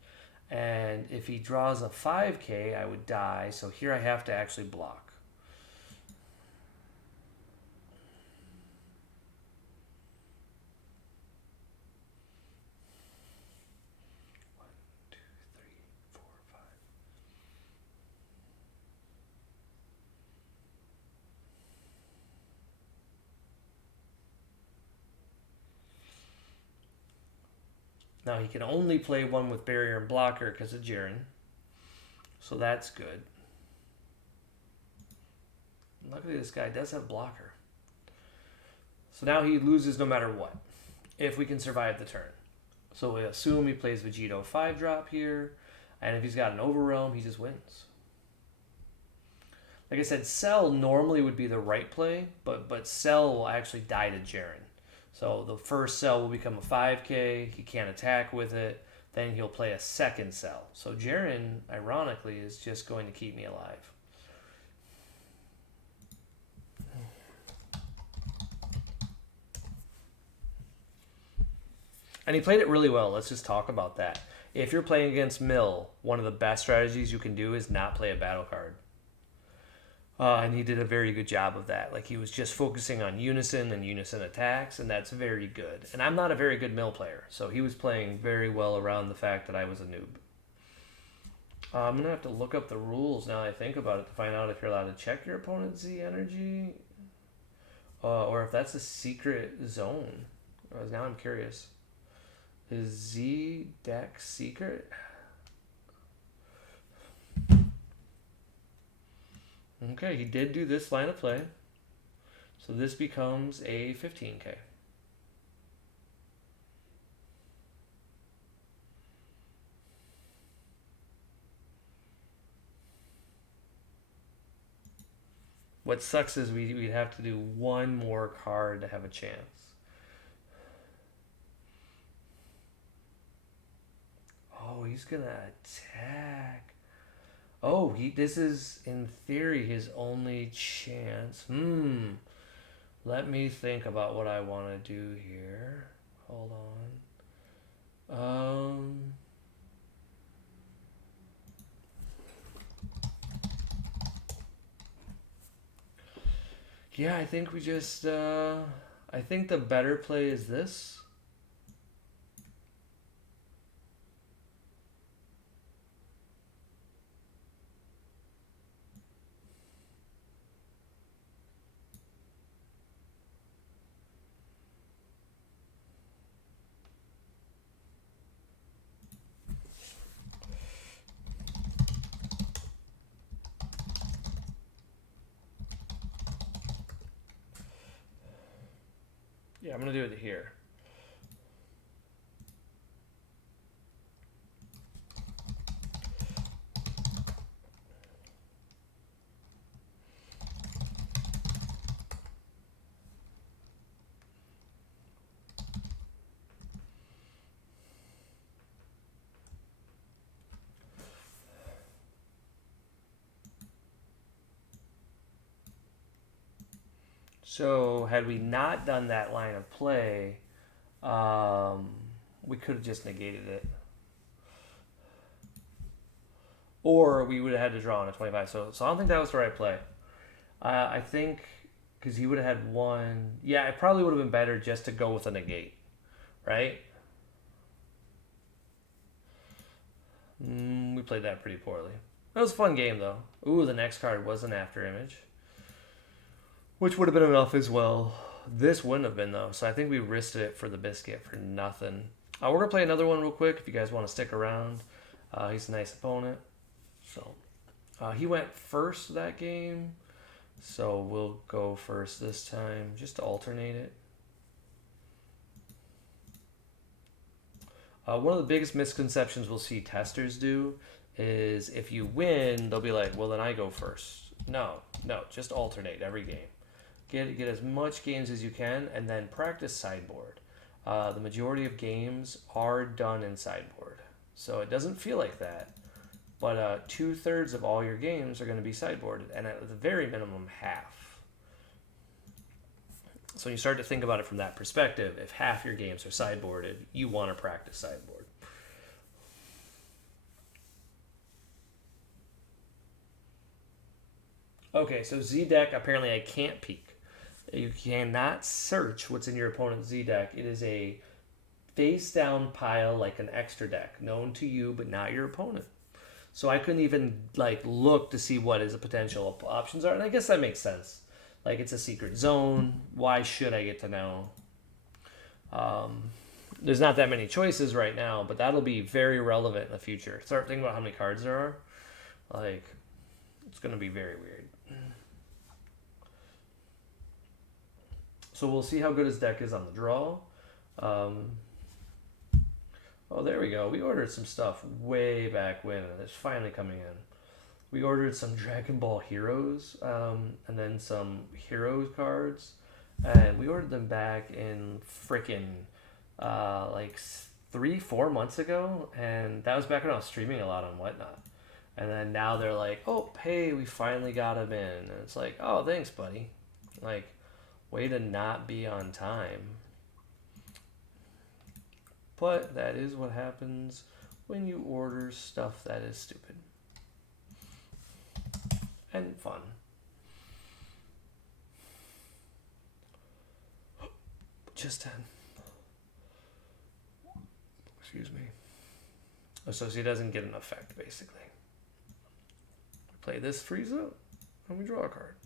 and if he draws a 5K, I would die. So here I have to actually block. Now he can only play one with barrier and blocker because of Jaren. So that's good. Luckily this guy does have blocker. So now he loses no matter what, if we can survive the turn. So we assume he plays Vegito 5-drop here, and if he's got an Overwhelm, he just wins. Like I said, Cell normally would be the right play, but Cell will actually die to Jaren. So the first cell will become a 5K. He can't attack with it. Then he'll play a second cell. So Jaren, ironically, is just going to keep me alive. And he played it really well. Let's just talk about that. If you're playing against Mill, one of the best strategies you can do is not play a battle card. And he did a very good job of that. Like, he was just focusing on unison and unison attacks, and that's very good. And I'm not a very good Mill player, so he was playing very well around the fact that I was a noob. I'm going to have to look up the rules now that I think about it to find out if you're allowed to check your opponent's Z energy, or if that's a secret zone. Now I'm curious. Is Z deck secret? Okay, he did do this line of play. So this becomes a 15K. What sucks is we'd have to do one more card to have a chance. Oh, he's gonna attack. Oh, this is, in theory, his only chance. Let me think about what I want to do here. Hold on. Yeah, I think we just, I think the better play is this. Yeah, I'm going to do it here. So had we not done that line of play, we could have just negated it. Or we would have had to draw on a 25. So I don't think that was the right play. I think because he would have had one. Yeah, it probably would have been better just to go with a negate, right? We played that pretty poorly. That was a fun game, though. Ooh, the next card was an after image, which would have been enough as well. This wouldn't have been though, so I think we risked it for the biscuit for nothing. We're gonna play another one real quick if you guys want to stick around. He's a nice opponent, so he went first that game, so we'll go first this time just to alternate it. One of the biggest misconceptions we'll see testers do is if you win, they'll be like, well, then I go first. No, just alternate every game. Get as much games as you can, and then practice sideboard. The majority of games are done in sideboard, so it doesn't feel like that. But 2/3 of all your games are going to be sideboarded, and at the very minimum, half. So when you start to think about it from that perspective, if half your games are sideboarded, you want to practice sideboard. Okay, so Z deck, apparently I can't peek. You cannot search what's in your opponent's Z deck. It is a face down pile like an extra deck, known to you but not your opponent. So I couldn't even like look to see what his potential options are, and I guess that makes sense. Like it's a secret zone. Why should I get to know? There's not that many choices right now, but that'll be very relevant in the future. Start thinking about how many cards there are. Like, it's going to be very weird. So we'll see how good his deck is on the draw. Oh, there we go. We ordered some stuff way back when, and it's finally coming in. We ordered some Dragon Ball Heroes, and then some Heroes cards, and we ordered them back in frickin' like 3-4 months ago, and that was back when I was streaming a lot on Whatnot. And then now they're like, oh, hey, we finally got them in. And it's like, oh, thanks, buddy. Like, way to not be on time. But that is what happens when you order stuff that is stupid. And fun. Just 10. Excuse me. So he doesn't get an effect, basically. We play this freiza, and we draw a card.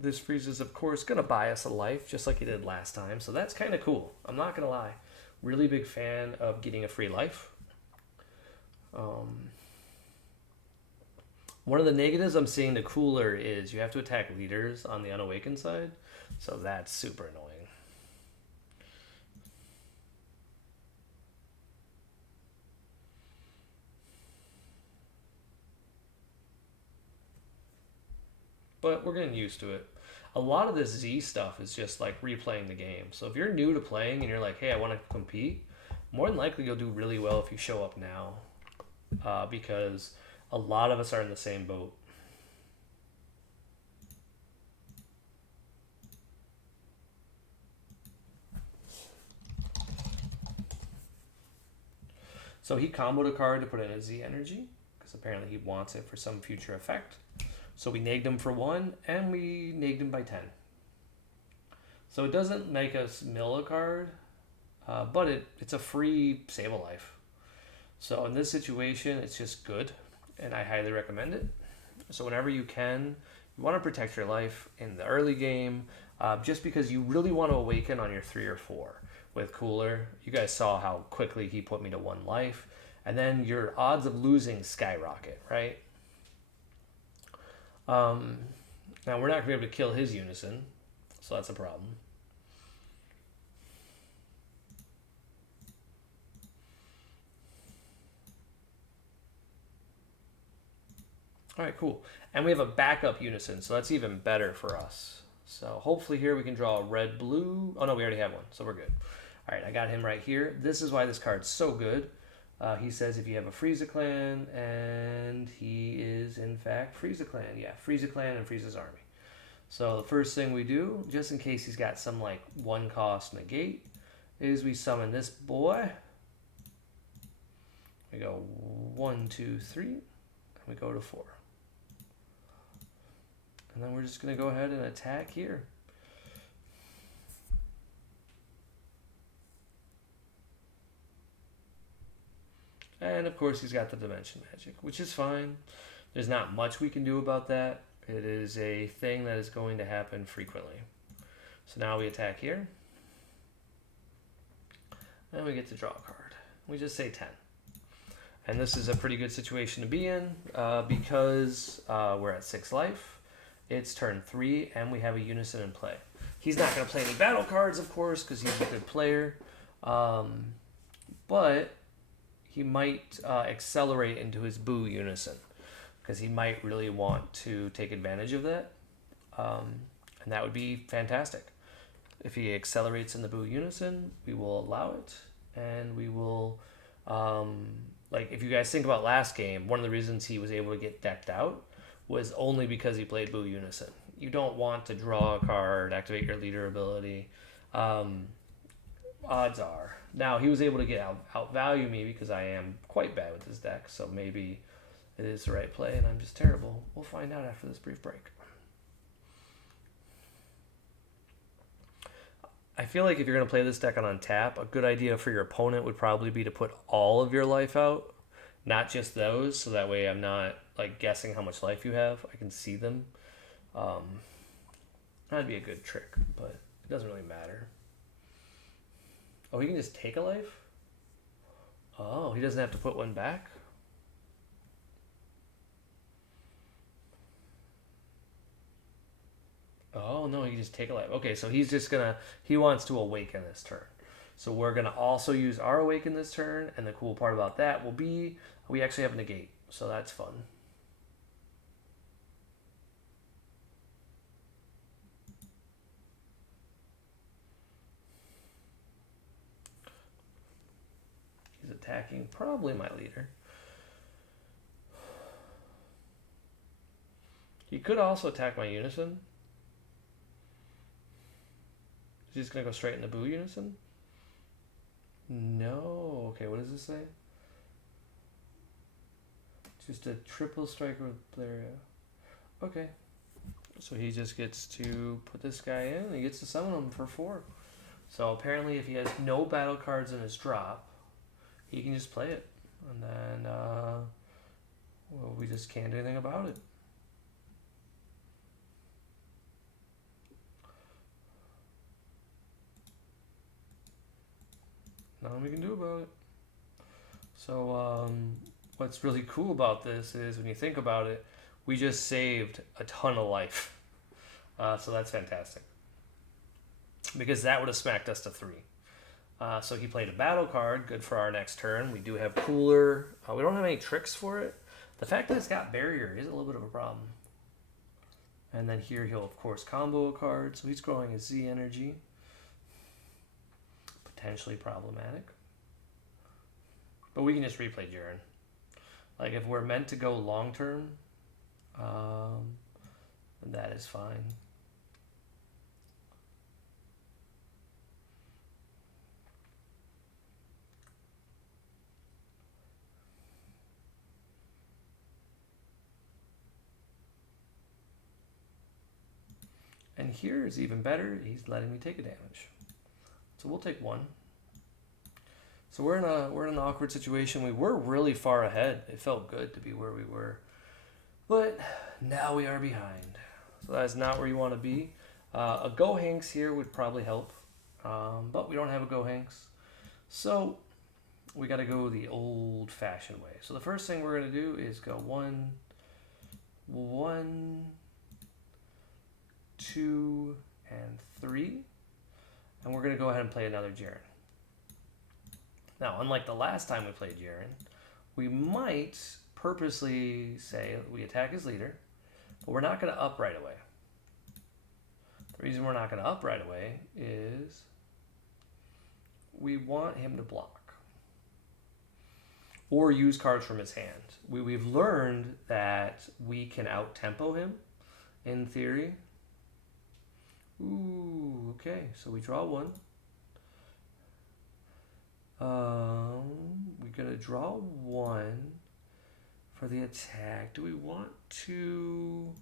This freeze is, of course, going to buy us a life, just like he did last time. So that's kind of cool. I'm not going to lie. Really big fan of getting a free life. One of the negatives I'm seeing to Cooler is you have to attack leaders on the unawakened side. So that's super annoying. But we're getting used to it. A lot of this Z stuff is just like replaying the game. So if you're new to playing and you're like, hey, I want to compete, more than likely you'll do really well if you show up now. Because a lot of us are in the same boat. So he comboed a card to put in a Z energy, because apparently he wants it for some future effect. So we nagged him for 1, and we nagged him by 10. So it doesn't make us mill a card, but it's a free save a life. So in this situation, it's just good, and I highly recommend it. So whenever you can, you want to protect your life in the early game, just because you really want to awaken on your 3 or 4. With Cooler, you guys saw how quickly he put me to 1 life, and then your odds of losing skyrocket, right? Now we're not going to be able to kill his unison, so that's a problem. Alright, cool. And we have a backup unison, so that's even better for us. So hopefully here we can draw a red-blue. Oh no, we already have one, so we're good. Alright, I got him right here. This is why this card's so good. He says if you have a Freiza clan, and he is in fact Freiza clan. Yeah, Freiza clan and Freiza's army. So the first thing we do, just in case he's got some like 1-cost negate, is we summon this boy. We go 1, 2, 3, and we go to 4. And then we're just going to go ahead and attack here. And of course he's got the dimension magic, which is fine. There's not much we can do about that. It is a thing that is going to happen frequently. So now we attack here. And we get to draw a card. We just say 10. And this is a pretty good situation to be in because we're at 6 life. It's turn 3 and we have a unison in play. He's not going to play any battle cards, of course, because he's a good player. But he might accelerate into his boo unison because he might really want to take advantage of that. And that would be fantastic. If he accelerates in the boo unison, we will allow it. And we will, like, if you guys think about last game, one of the reasons he was able to get decked out was only because he played boo unison. You don't want to draw a card, activate your leader ability. Odds are. Now, he was able to get outvalue me because I am quite bad with this deck, so maybe it is the right play and I'm just terrible. We'll find out after this brief break. I feel like if you're going to play this deck on untap, a good idea for your opponent would probably be to put all of your life out, not just those, so that way I'm not like guessing how much life you have. I can see them. That'd be a good trick, but it doesn't really matter. Oh, he can just take a life? Oh, he doesn't have to put one back? Oh, no, he can just take a life. Okay, so he's just gonna, he wants to awaken this turn. So we're gonna also use our awaken this turn, and the cool part about that will be we actually have a negate, so that's fun. He's attacking probably my leader. He could also attack my unison. He's just gonna go straight in the boo unison? No. Okay, what does this say? Just a triple striker with player. Okay. So he just gets to put this guy in and he gets to summon him for 4. So apparently if he has no battle cards in his drop, he can just play it. And then well, we just can't do anything about it. Nothing we can do about it. So what's really cool about this is when you think about it, we just saved a ton of life. So that's fantastic. Because that would have smacked us to 3. So he played a battle card, good for our next turn. We do have Cooler. We don't have any tricks for it. The fact that it's got Barrier is a little bit of a problem. And then here he'll, of course, combo a card. So he's growing his Z energy. Potentially problematic. But we can just replay Jiren. Like, if we're meant to go long term, that is fine. And here is even better. He's letting me take a damage. So we'll take 1. So we're in an awkward situation. We were really far ahead. It felt good to be where we were. But now we are behind. So that is not where you want to be. A Go Hanks here would probably help. But we don't have a Go Hanks. So we got to go the old-fashioned way. So the first thing we're going to do is go 1, 2, and 3. And we're going to go ahead and play another Jiren. Now, unlike the last time we played Jiren, we might purposely say we attack his leader, but we're not going to up right away. The reason we're not going to up right away is we want him to block or use cards from his hand. We've learned that we can out-tempo him, in theory. Ooh, okay, so we draw 1. We're gonna draw 1 for the attack. Do we want to?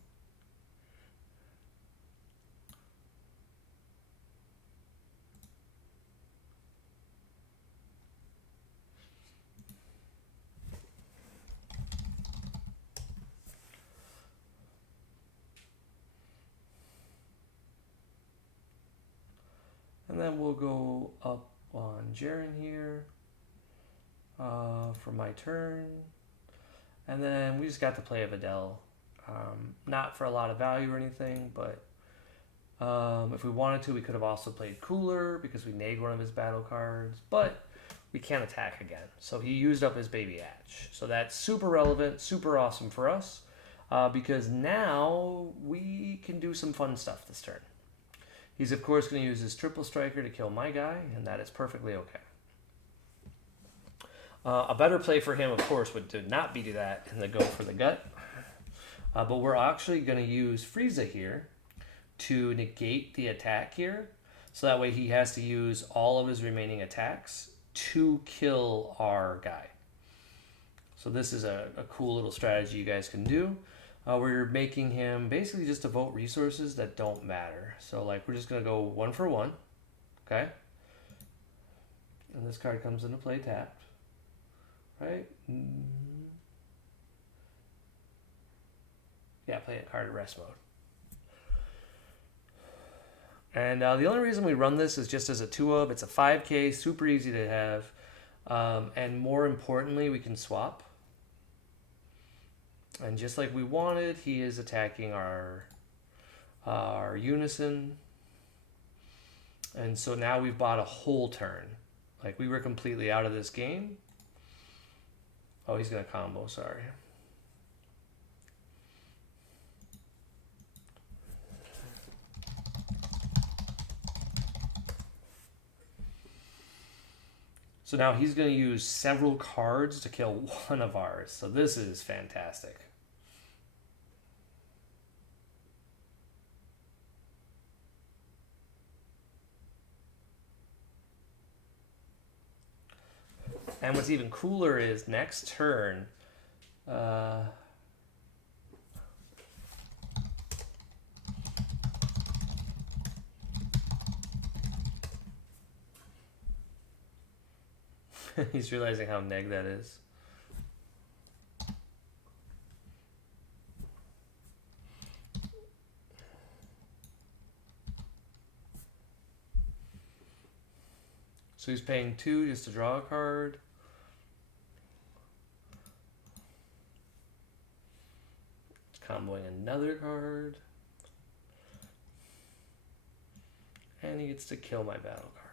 And then we'll go up on Jaren here for my turn. And then we just got to play a Videl. Not for a lot of value or anything, but if we wanted to, we could have also played Cooler because we nagged one of his battle cards. But we can't attack again. So he used up his Baby Hatch. So that's super relevant, super awesome for us because now we can do some fun stuff this turn. He's, of course, going to use his Triple Striker to kill my guy, and that is perfectly okay. A better play for him, of course, would to not be do that and to go for the gut. But we're actually going to use freiza here to negate the attack here. So that way he has to use all of his remaining attacks to kill our guy. So this is a cool little strategy you guys can do. Where you're making him basically just devote resources that don't matter. So like we're just going to go 1 for 1. Okay? And this card comes into play tapped. Right? Yeah, play a card at rest mode. And the only reason we run this is just as a 2-of. It's a 5K, super easy to have. And more importantly, we can swap. And just like we wanted, he is attacking our Unison. And so now we've bought a whole turn. Like we were completely out of this game. Oh, he's going to combo, sorry. So now he's going to use several cards to kill one of ours. So this is fantastic. And what's even cooler is next turn, he's realizing how neg that is. So he's paying 2 just to draw a card. Comboing another card. And he gets to kill my battle card.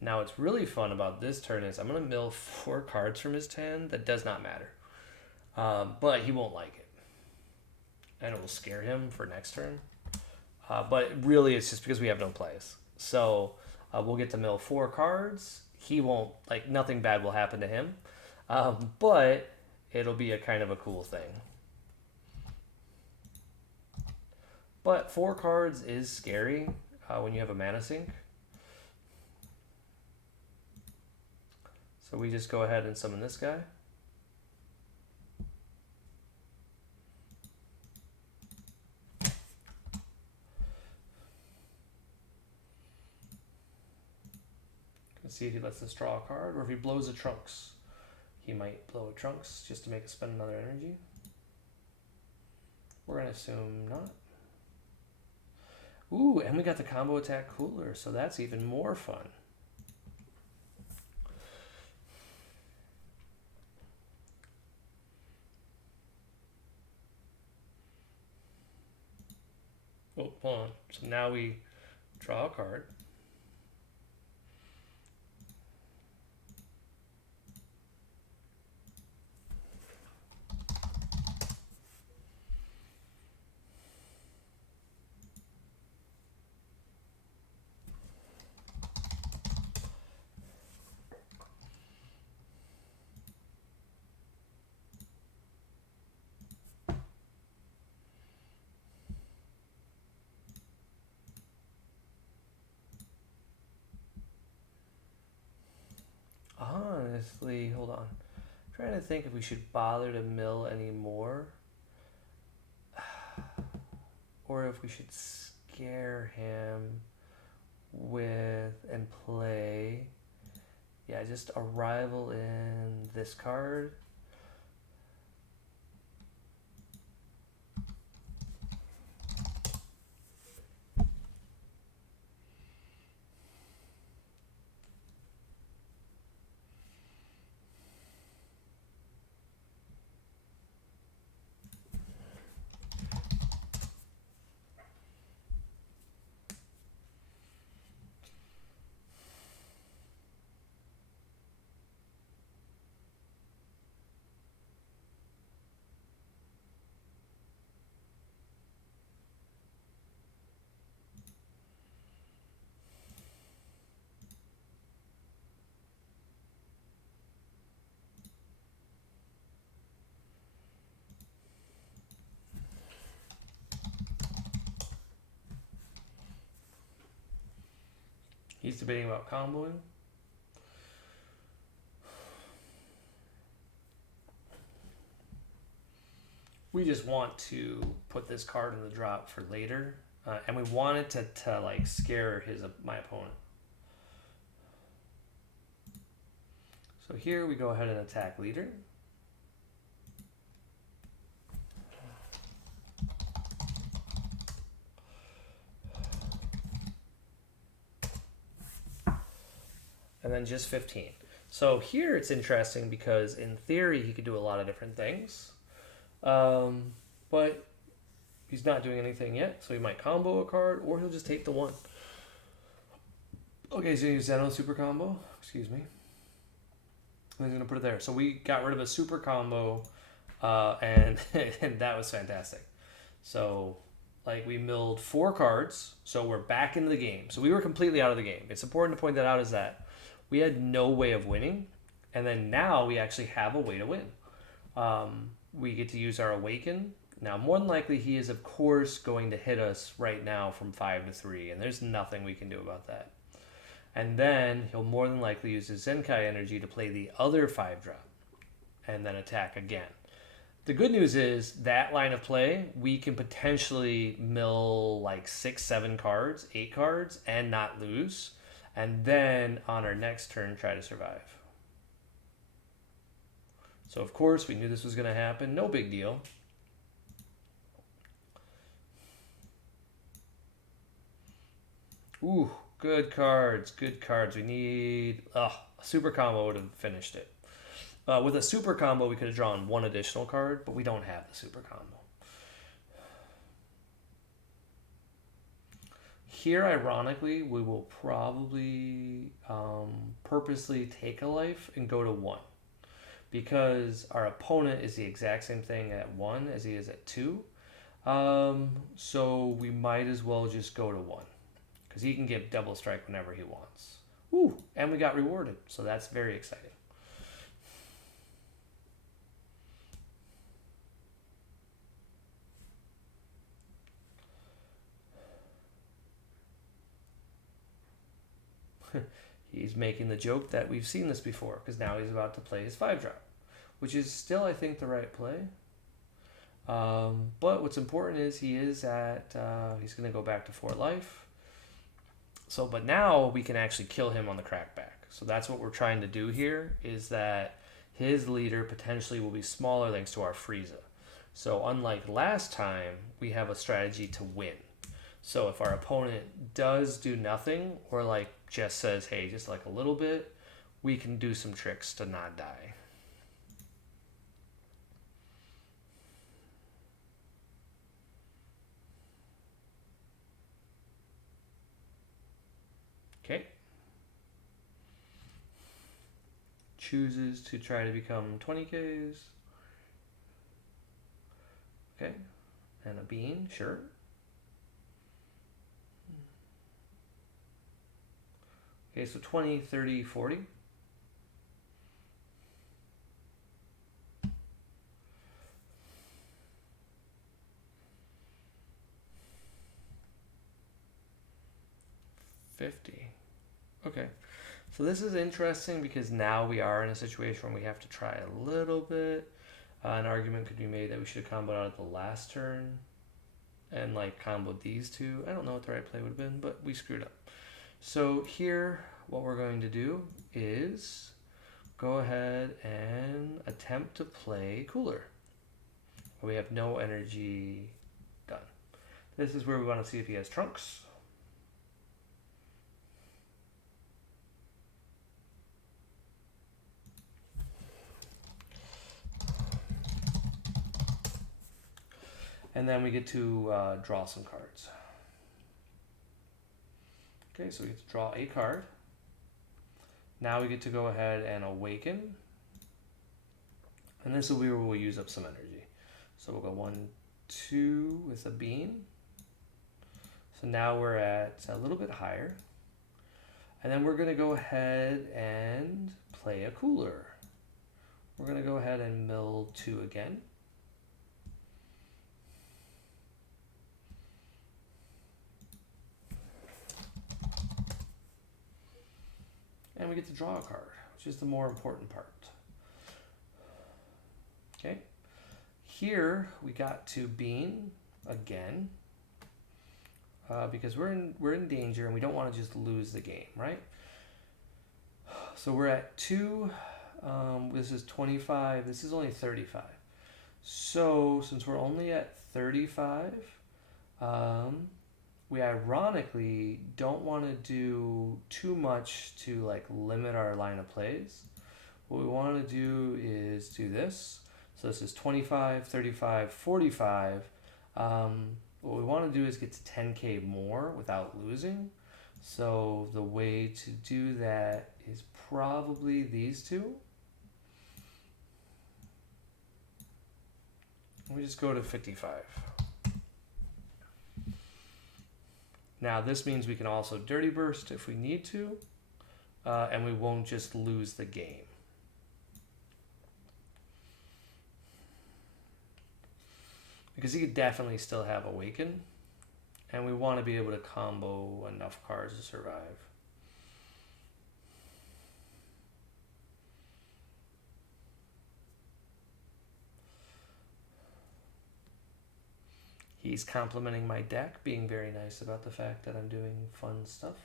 Now what's really fun about this turn is I'm going to mill 4 cards from his hand. That does not matter. But he won't like it. And it will scare him for next turn. But really it's just because we have no plays. So we'll get to mill 4 cards. He won't, like nothing bad will happen to him. But it'll be a kind of a cool thing. But 4 cards is scary when you have a mana sink. So we just go ahead and summon this guy. Let's see if he lets us draw a card, or if he blows a Trunks. He might blow a Trunks just to make us spend another energy. We're going to assume not. Ooh, and we got the combo attack cooler, so that's even more fun. Oh, hold on. So now we draw a card. Honestly, hold on. I'm trying to think if we should bother to mill anymore. Or if we should scare him with and play. Yeah, just arrival in this card. He's debating about comboing. We just want to put this card in the drop for later, and we want it to like scare my opponent. So here we go ahead and attack leader. And then just 15. So here it's interesting because in theory he could do a lot of different things. But he's not doing anything yet, so he might combo a card, or he'll just take the 1. Okay, so he's Zeno super combo. Excuse me. And he's going to put it there. So we got rid of a super combo, and, and that was fantastic. So, like, we milled 4 cards, so we're back into the game. So we were completely out of the game. It's important to point that out is that we had no way of winning, and then now we actually have a way to win. We get to use our Awaken. Now, more than likely, he is, of course, going to hit us right now from 5 to 3, and there's nothing we can do about that. And then he'll more than likely use his Zenkai energy to play the other 5-drop and then attack again. The good news is that line of play, we can potentially mill like 6, 7 cards, 8 cards, and not lose. And then on our next turn, try to survive. So, of course, we knew this was going to happen. No big deal. Ooh, good cards. Good cards. We need... a super combo would have finished it. With a super combo, we could have drawn 1 additional card, but we don't have the super combo. Here, ironically, we will probably purposely take a life and go to 1. Because our opponent is the exact same thing at 1 as he is at 2. So we might as well just go to 1. Because he can give double strike whenever he wants. Ooh, and we got rewarded. So that's very exciting. He's making the joke that we've seen this before. Because now he's about to play his 5-drop. Which is still, I think, the right play. But what's important is he is at... he's going to go back to 4 life. So, but now we can actually kill him on the crackback. So that's what we're trying to do here, is that his leader potentially will be smaller thanks to our freiza. So unlike last time, we have a strategy to win. So if our opponent does do nothing, or like just says, hey, just like a little bit, we can do some tricks to not die. Okay. Chooses to try to become 20Ks. Okay. And a bean, sure. Okay, so 20, 30, 40. Okay, so this is interesting because now we are in a situation where we have to try a little bit. An argument could be made that we should have comboed out at the last turn and like comboed these two. I don't know what the right play would have been, but we screwed up. So here, what we're going to do is go ahead and attempt to play cooler. We have no energy done. This is where we want to see if he has trunks. And then we get to draw some cards. Okay, so we get to draw a card. Now we get to go ahead and awaken. And this will be where we'll use up some energy. So we'll go 1, 2 with a bean. So now we're at a little bit higher. And then we're going to go ahead and play a cooler. We're going to go ahead and mill 2 again. And we get to draw a card, which is the more important part. Okay. Here we got to Bean again. Because we're in danger and we don't want to just lose the game, right? So we're at 2. This is 25. This is only 35. So since we're only at 35, we ironically don't want to do too much to like limit our line of plays. What we want to do is do this. So this is 25, 35, 45. What we want to do is get to 10k more without losing. So the way to do that is probably these two. We just go to 55. Now this means we can also dirty burst if we need to, and we won't just lose the game. Because he could definitely still have Awaken, and we want to be able to combo enough cards to survive. He's complimenting my deck, being very nice about the fact that I'm doing fun stuff.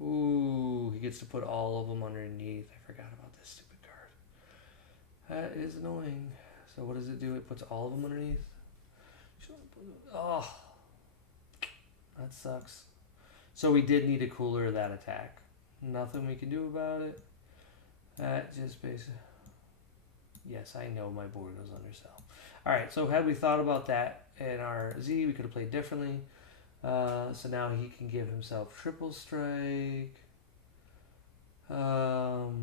Ooh, he gets to put all of them underneath. I forgot about this stupid card. That is annoying. So what does it do? It puts all of them underneath. Oh, that sucks. So we did need to cooler that attack. Nothing we can do about it. That just basically... Yes, I know my board was undersell. Alright, so had we thought about that in our Z, we could have played differently. So now he can give himself triple strike. What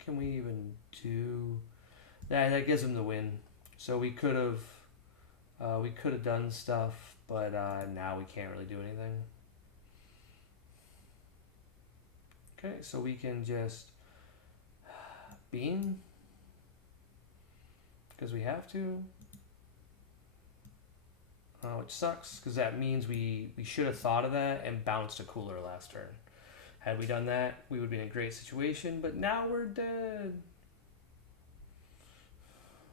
can we even do? That gives him the win. So we could have done stuff, but now we can't really do anything. Okay, so we can just Bean because we have to. Which sucks because that means we should have thought of that and bounced a cooler last turn. Had we done that, we would be in a great situation, but now we're dead.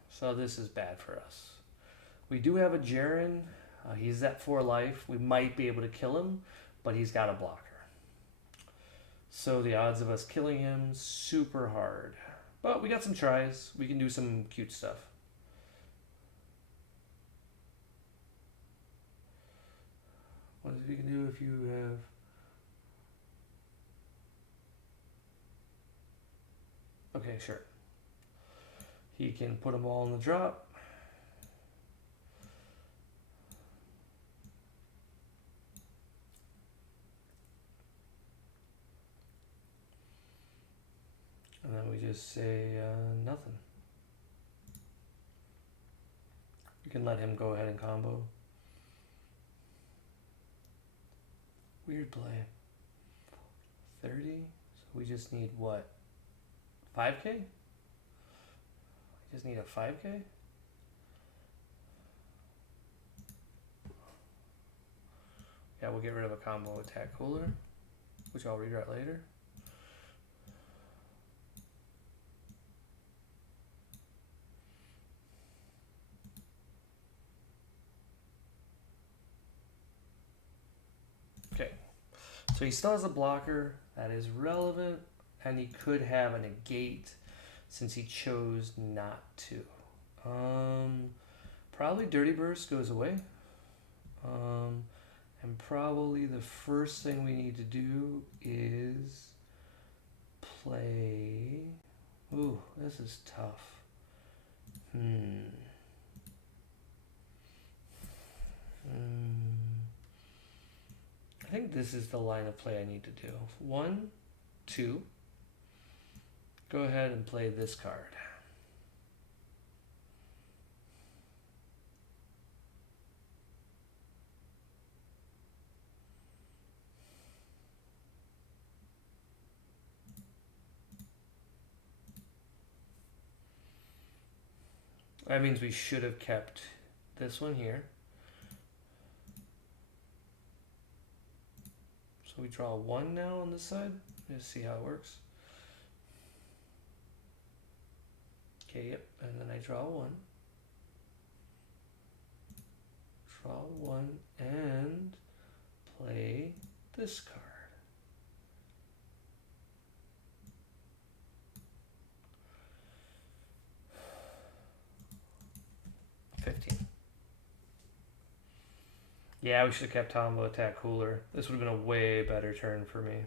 So this is bad for us. We do have a Jaren. He's at 4 life. We might be able to kill him, but he's got a blocker. So the odds of us killing him, super hard. But we got some tries. We can do some cute stuff. What is we can do if you have... Okay, sure. He can put them all in the drop. And then we just say nothing. You can let him go ahead and combo. Weird play. 30? So we just need what? 5k? We just need a 5k? Yeah, we'll get rid of a combo attack cooler, which I'll regret later. Okay, so he still has a blocker that is relevant, and he could have a negate since he chose not to. Probably Dirty Burst goes away. And probably the first thing we need to do is play... Ooh, this is tough. I think this is the line of play I need to do. 1, 2. Go ahead and play this card. That means we should have kept this one here. So we draw 1 now on this side. Just see how it works. Okay, yep, and then I draw 1. Draw 1 and play this card. 15. Yeah, we should have kept combo attack cooler. This would have been a way better turn for me.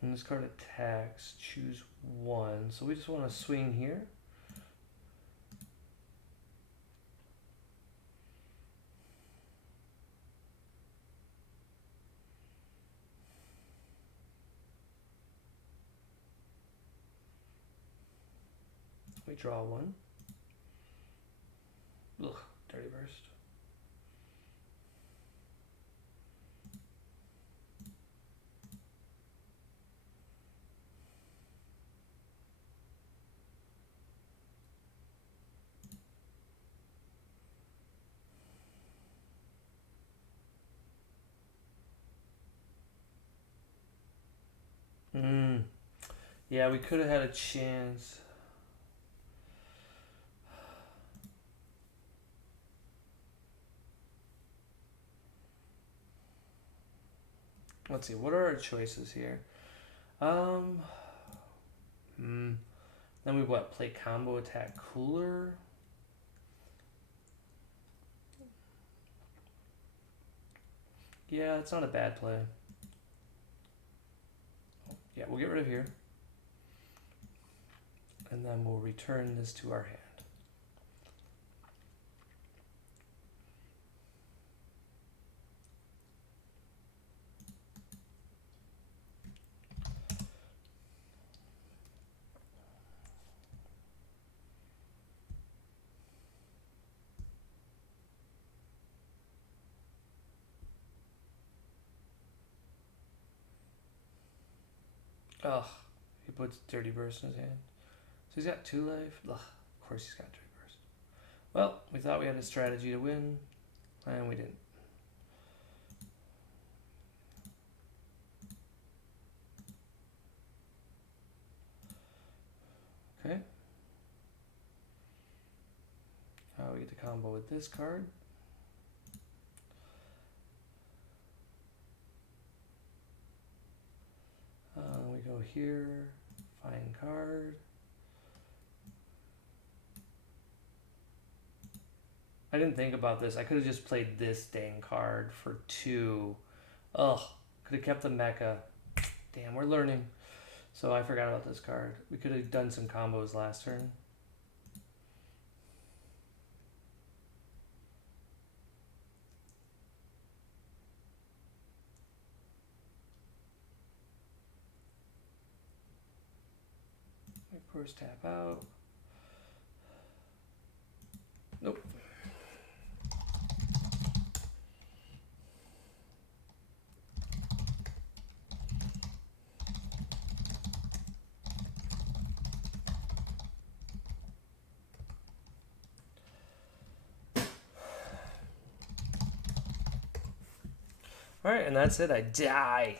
When this card attacks, choose 1. So we just want to swing here. We draw 1. Ugh, dirty burst. Yeah, we could have had a chance. Let's see, what are our choices here? Then we what? Play combo attack cooler? Yeah, it's not a bad play. Yeah, we'll get rid of here. And then we'll return this to our hand. Ugh, he puts Dirty Burst in his hand. So he's got 2 life. Ugh, of course he's got Dirty Burst. Well, we thought we had a strategy to win, and we didn't. Okay. We get the combo with this card. We go here, find card. I didn't think about this. I could have just played this dang card for 2. Ugh, could have kept the mecha. Damn, we're learning. So I forgot about this card. We could have done some combos last turn. Of course, tap out. Nope. Alright, and that's it. I die.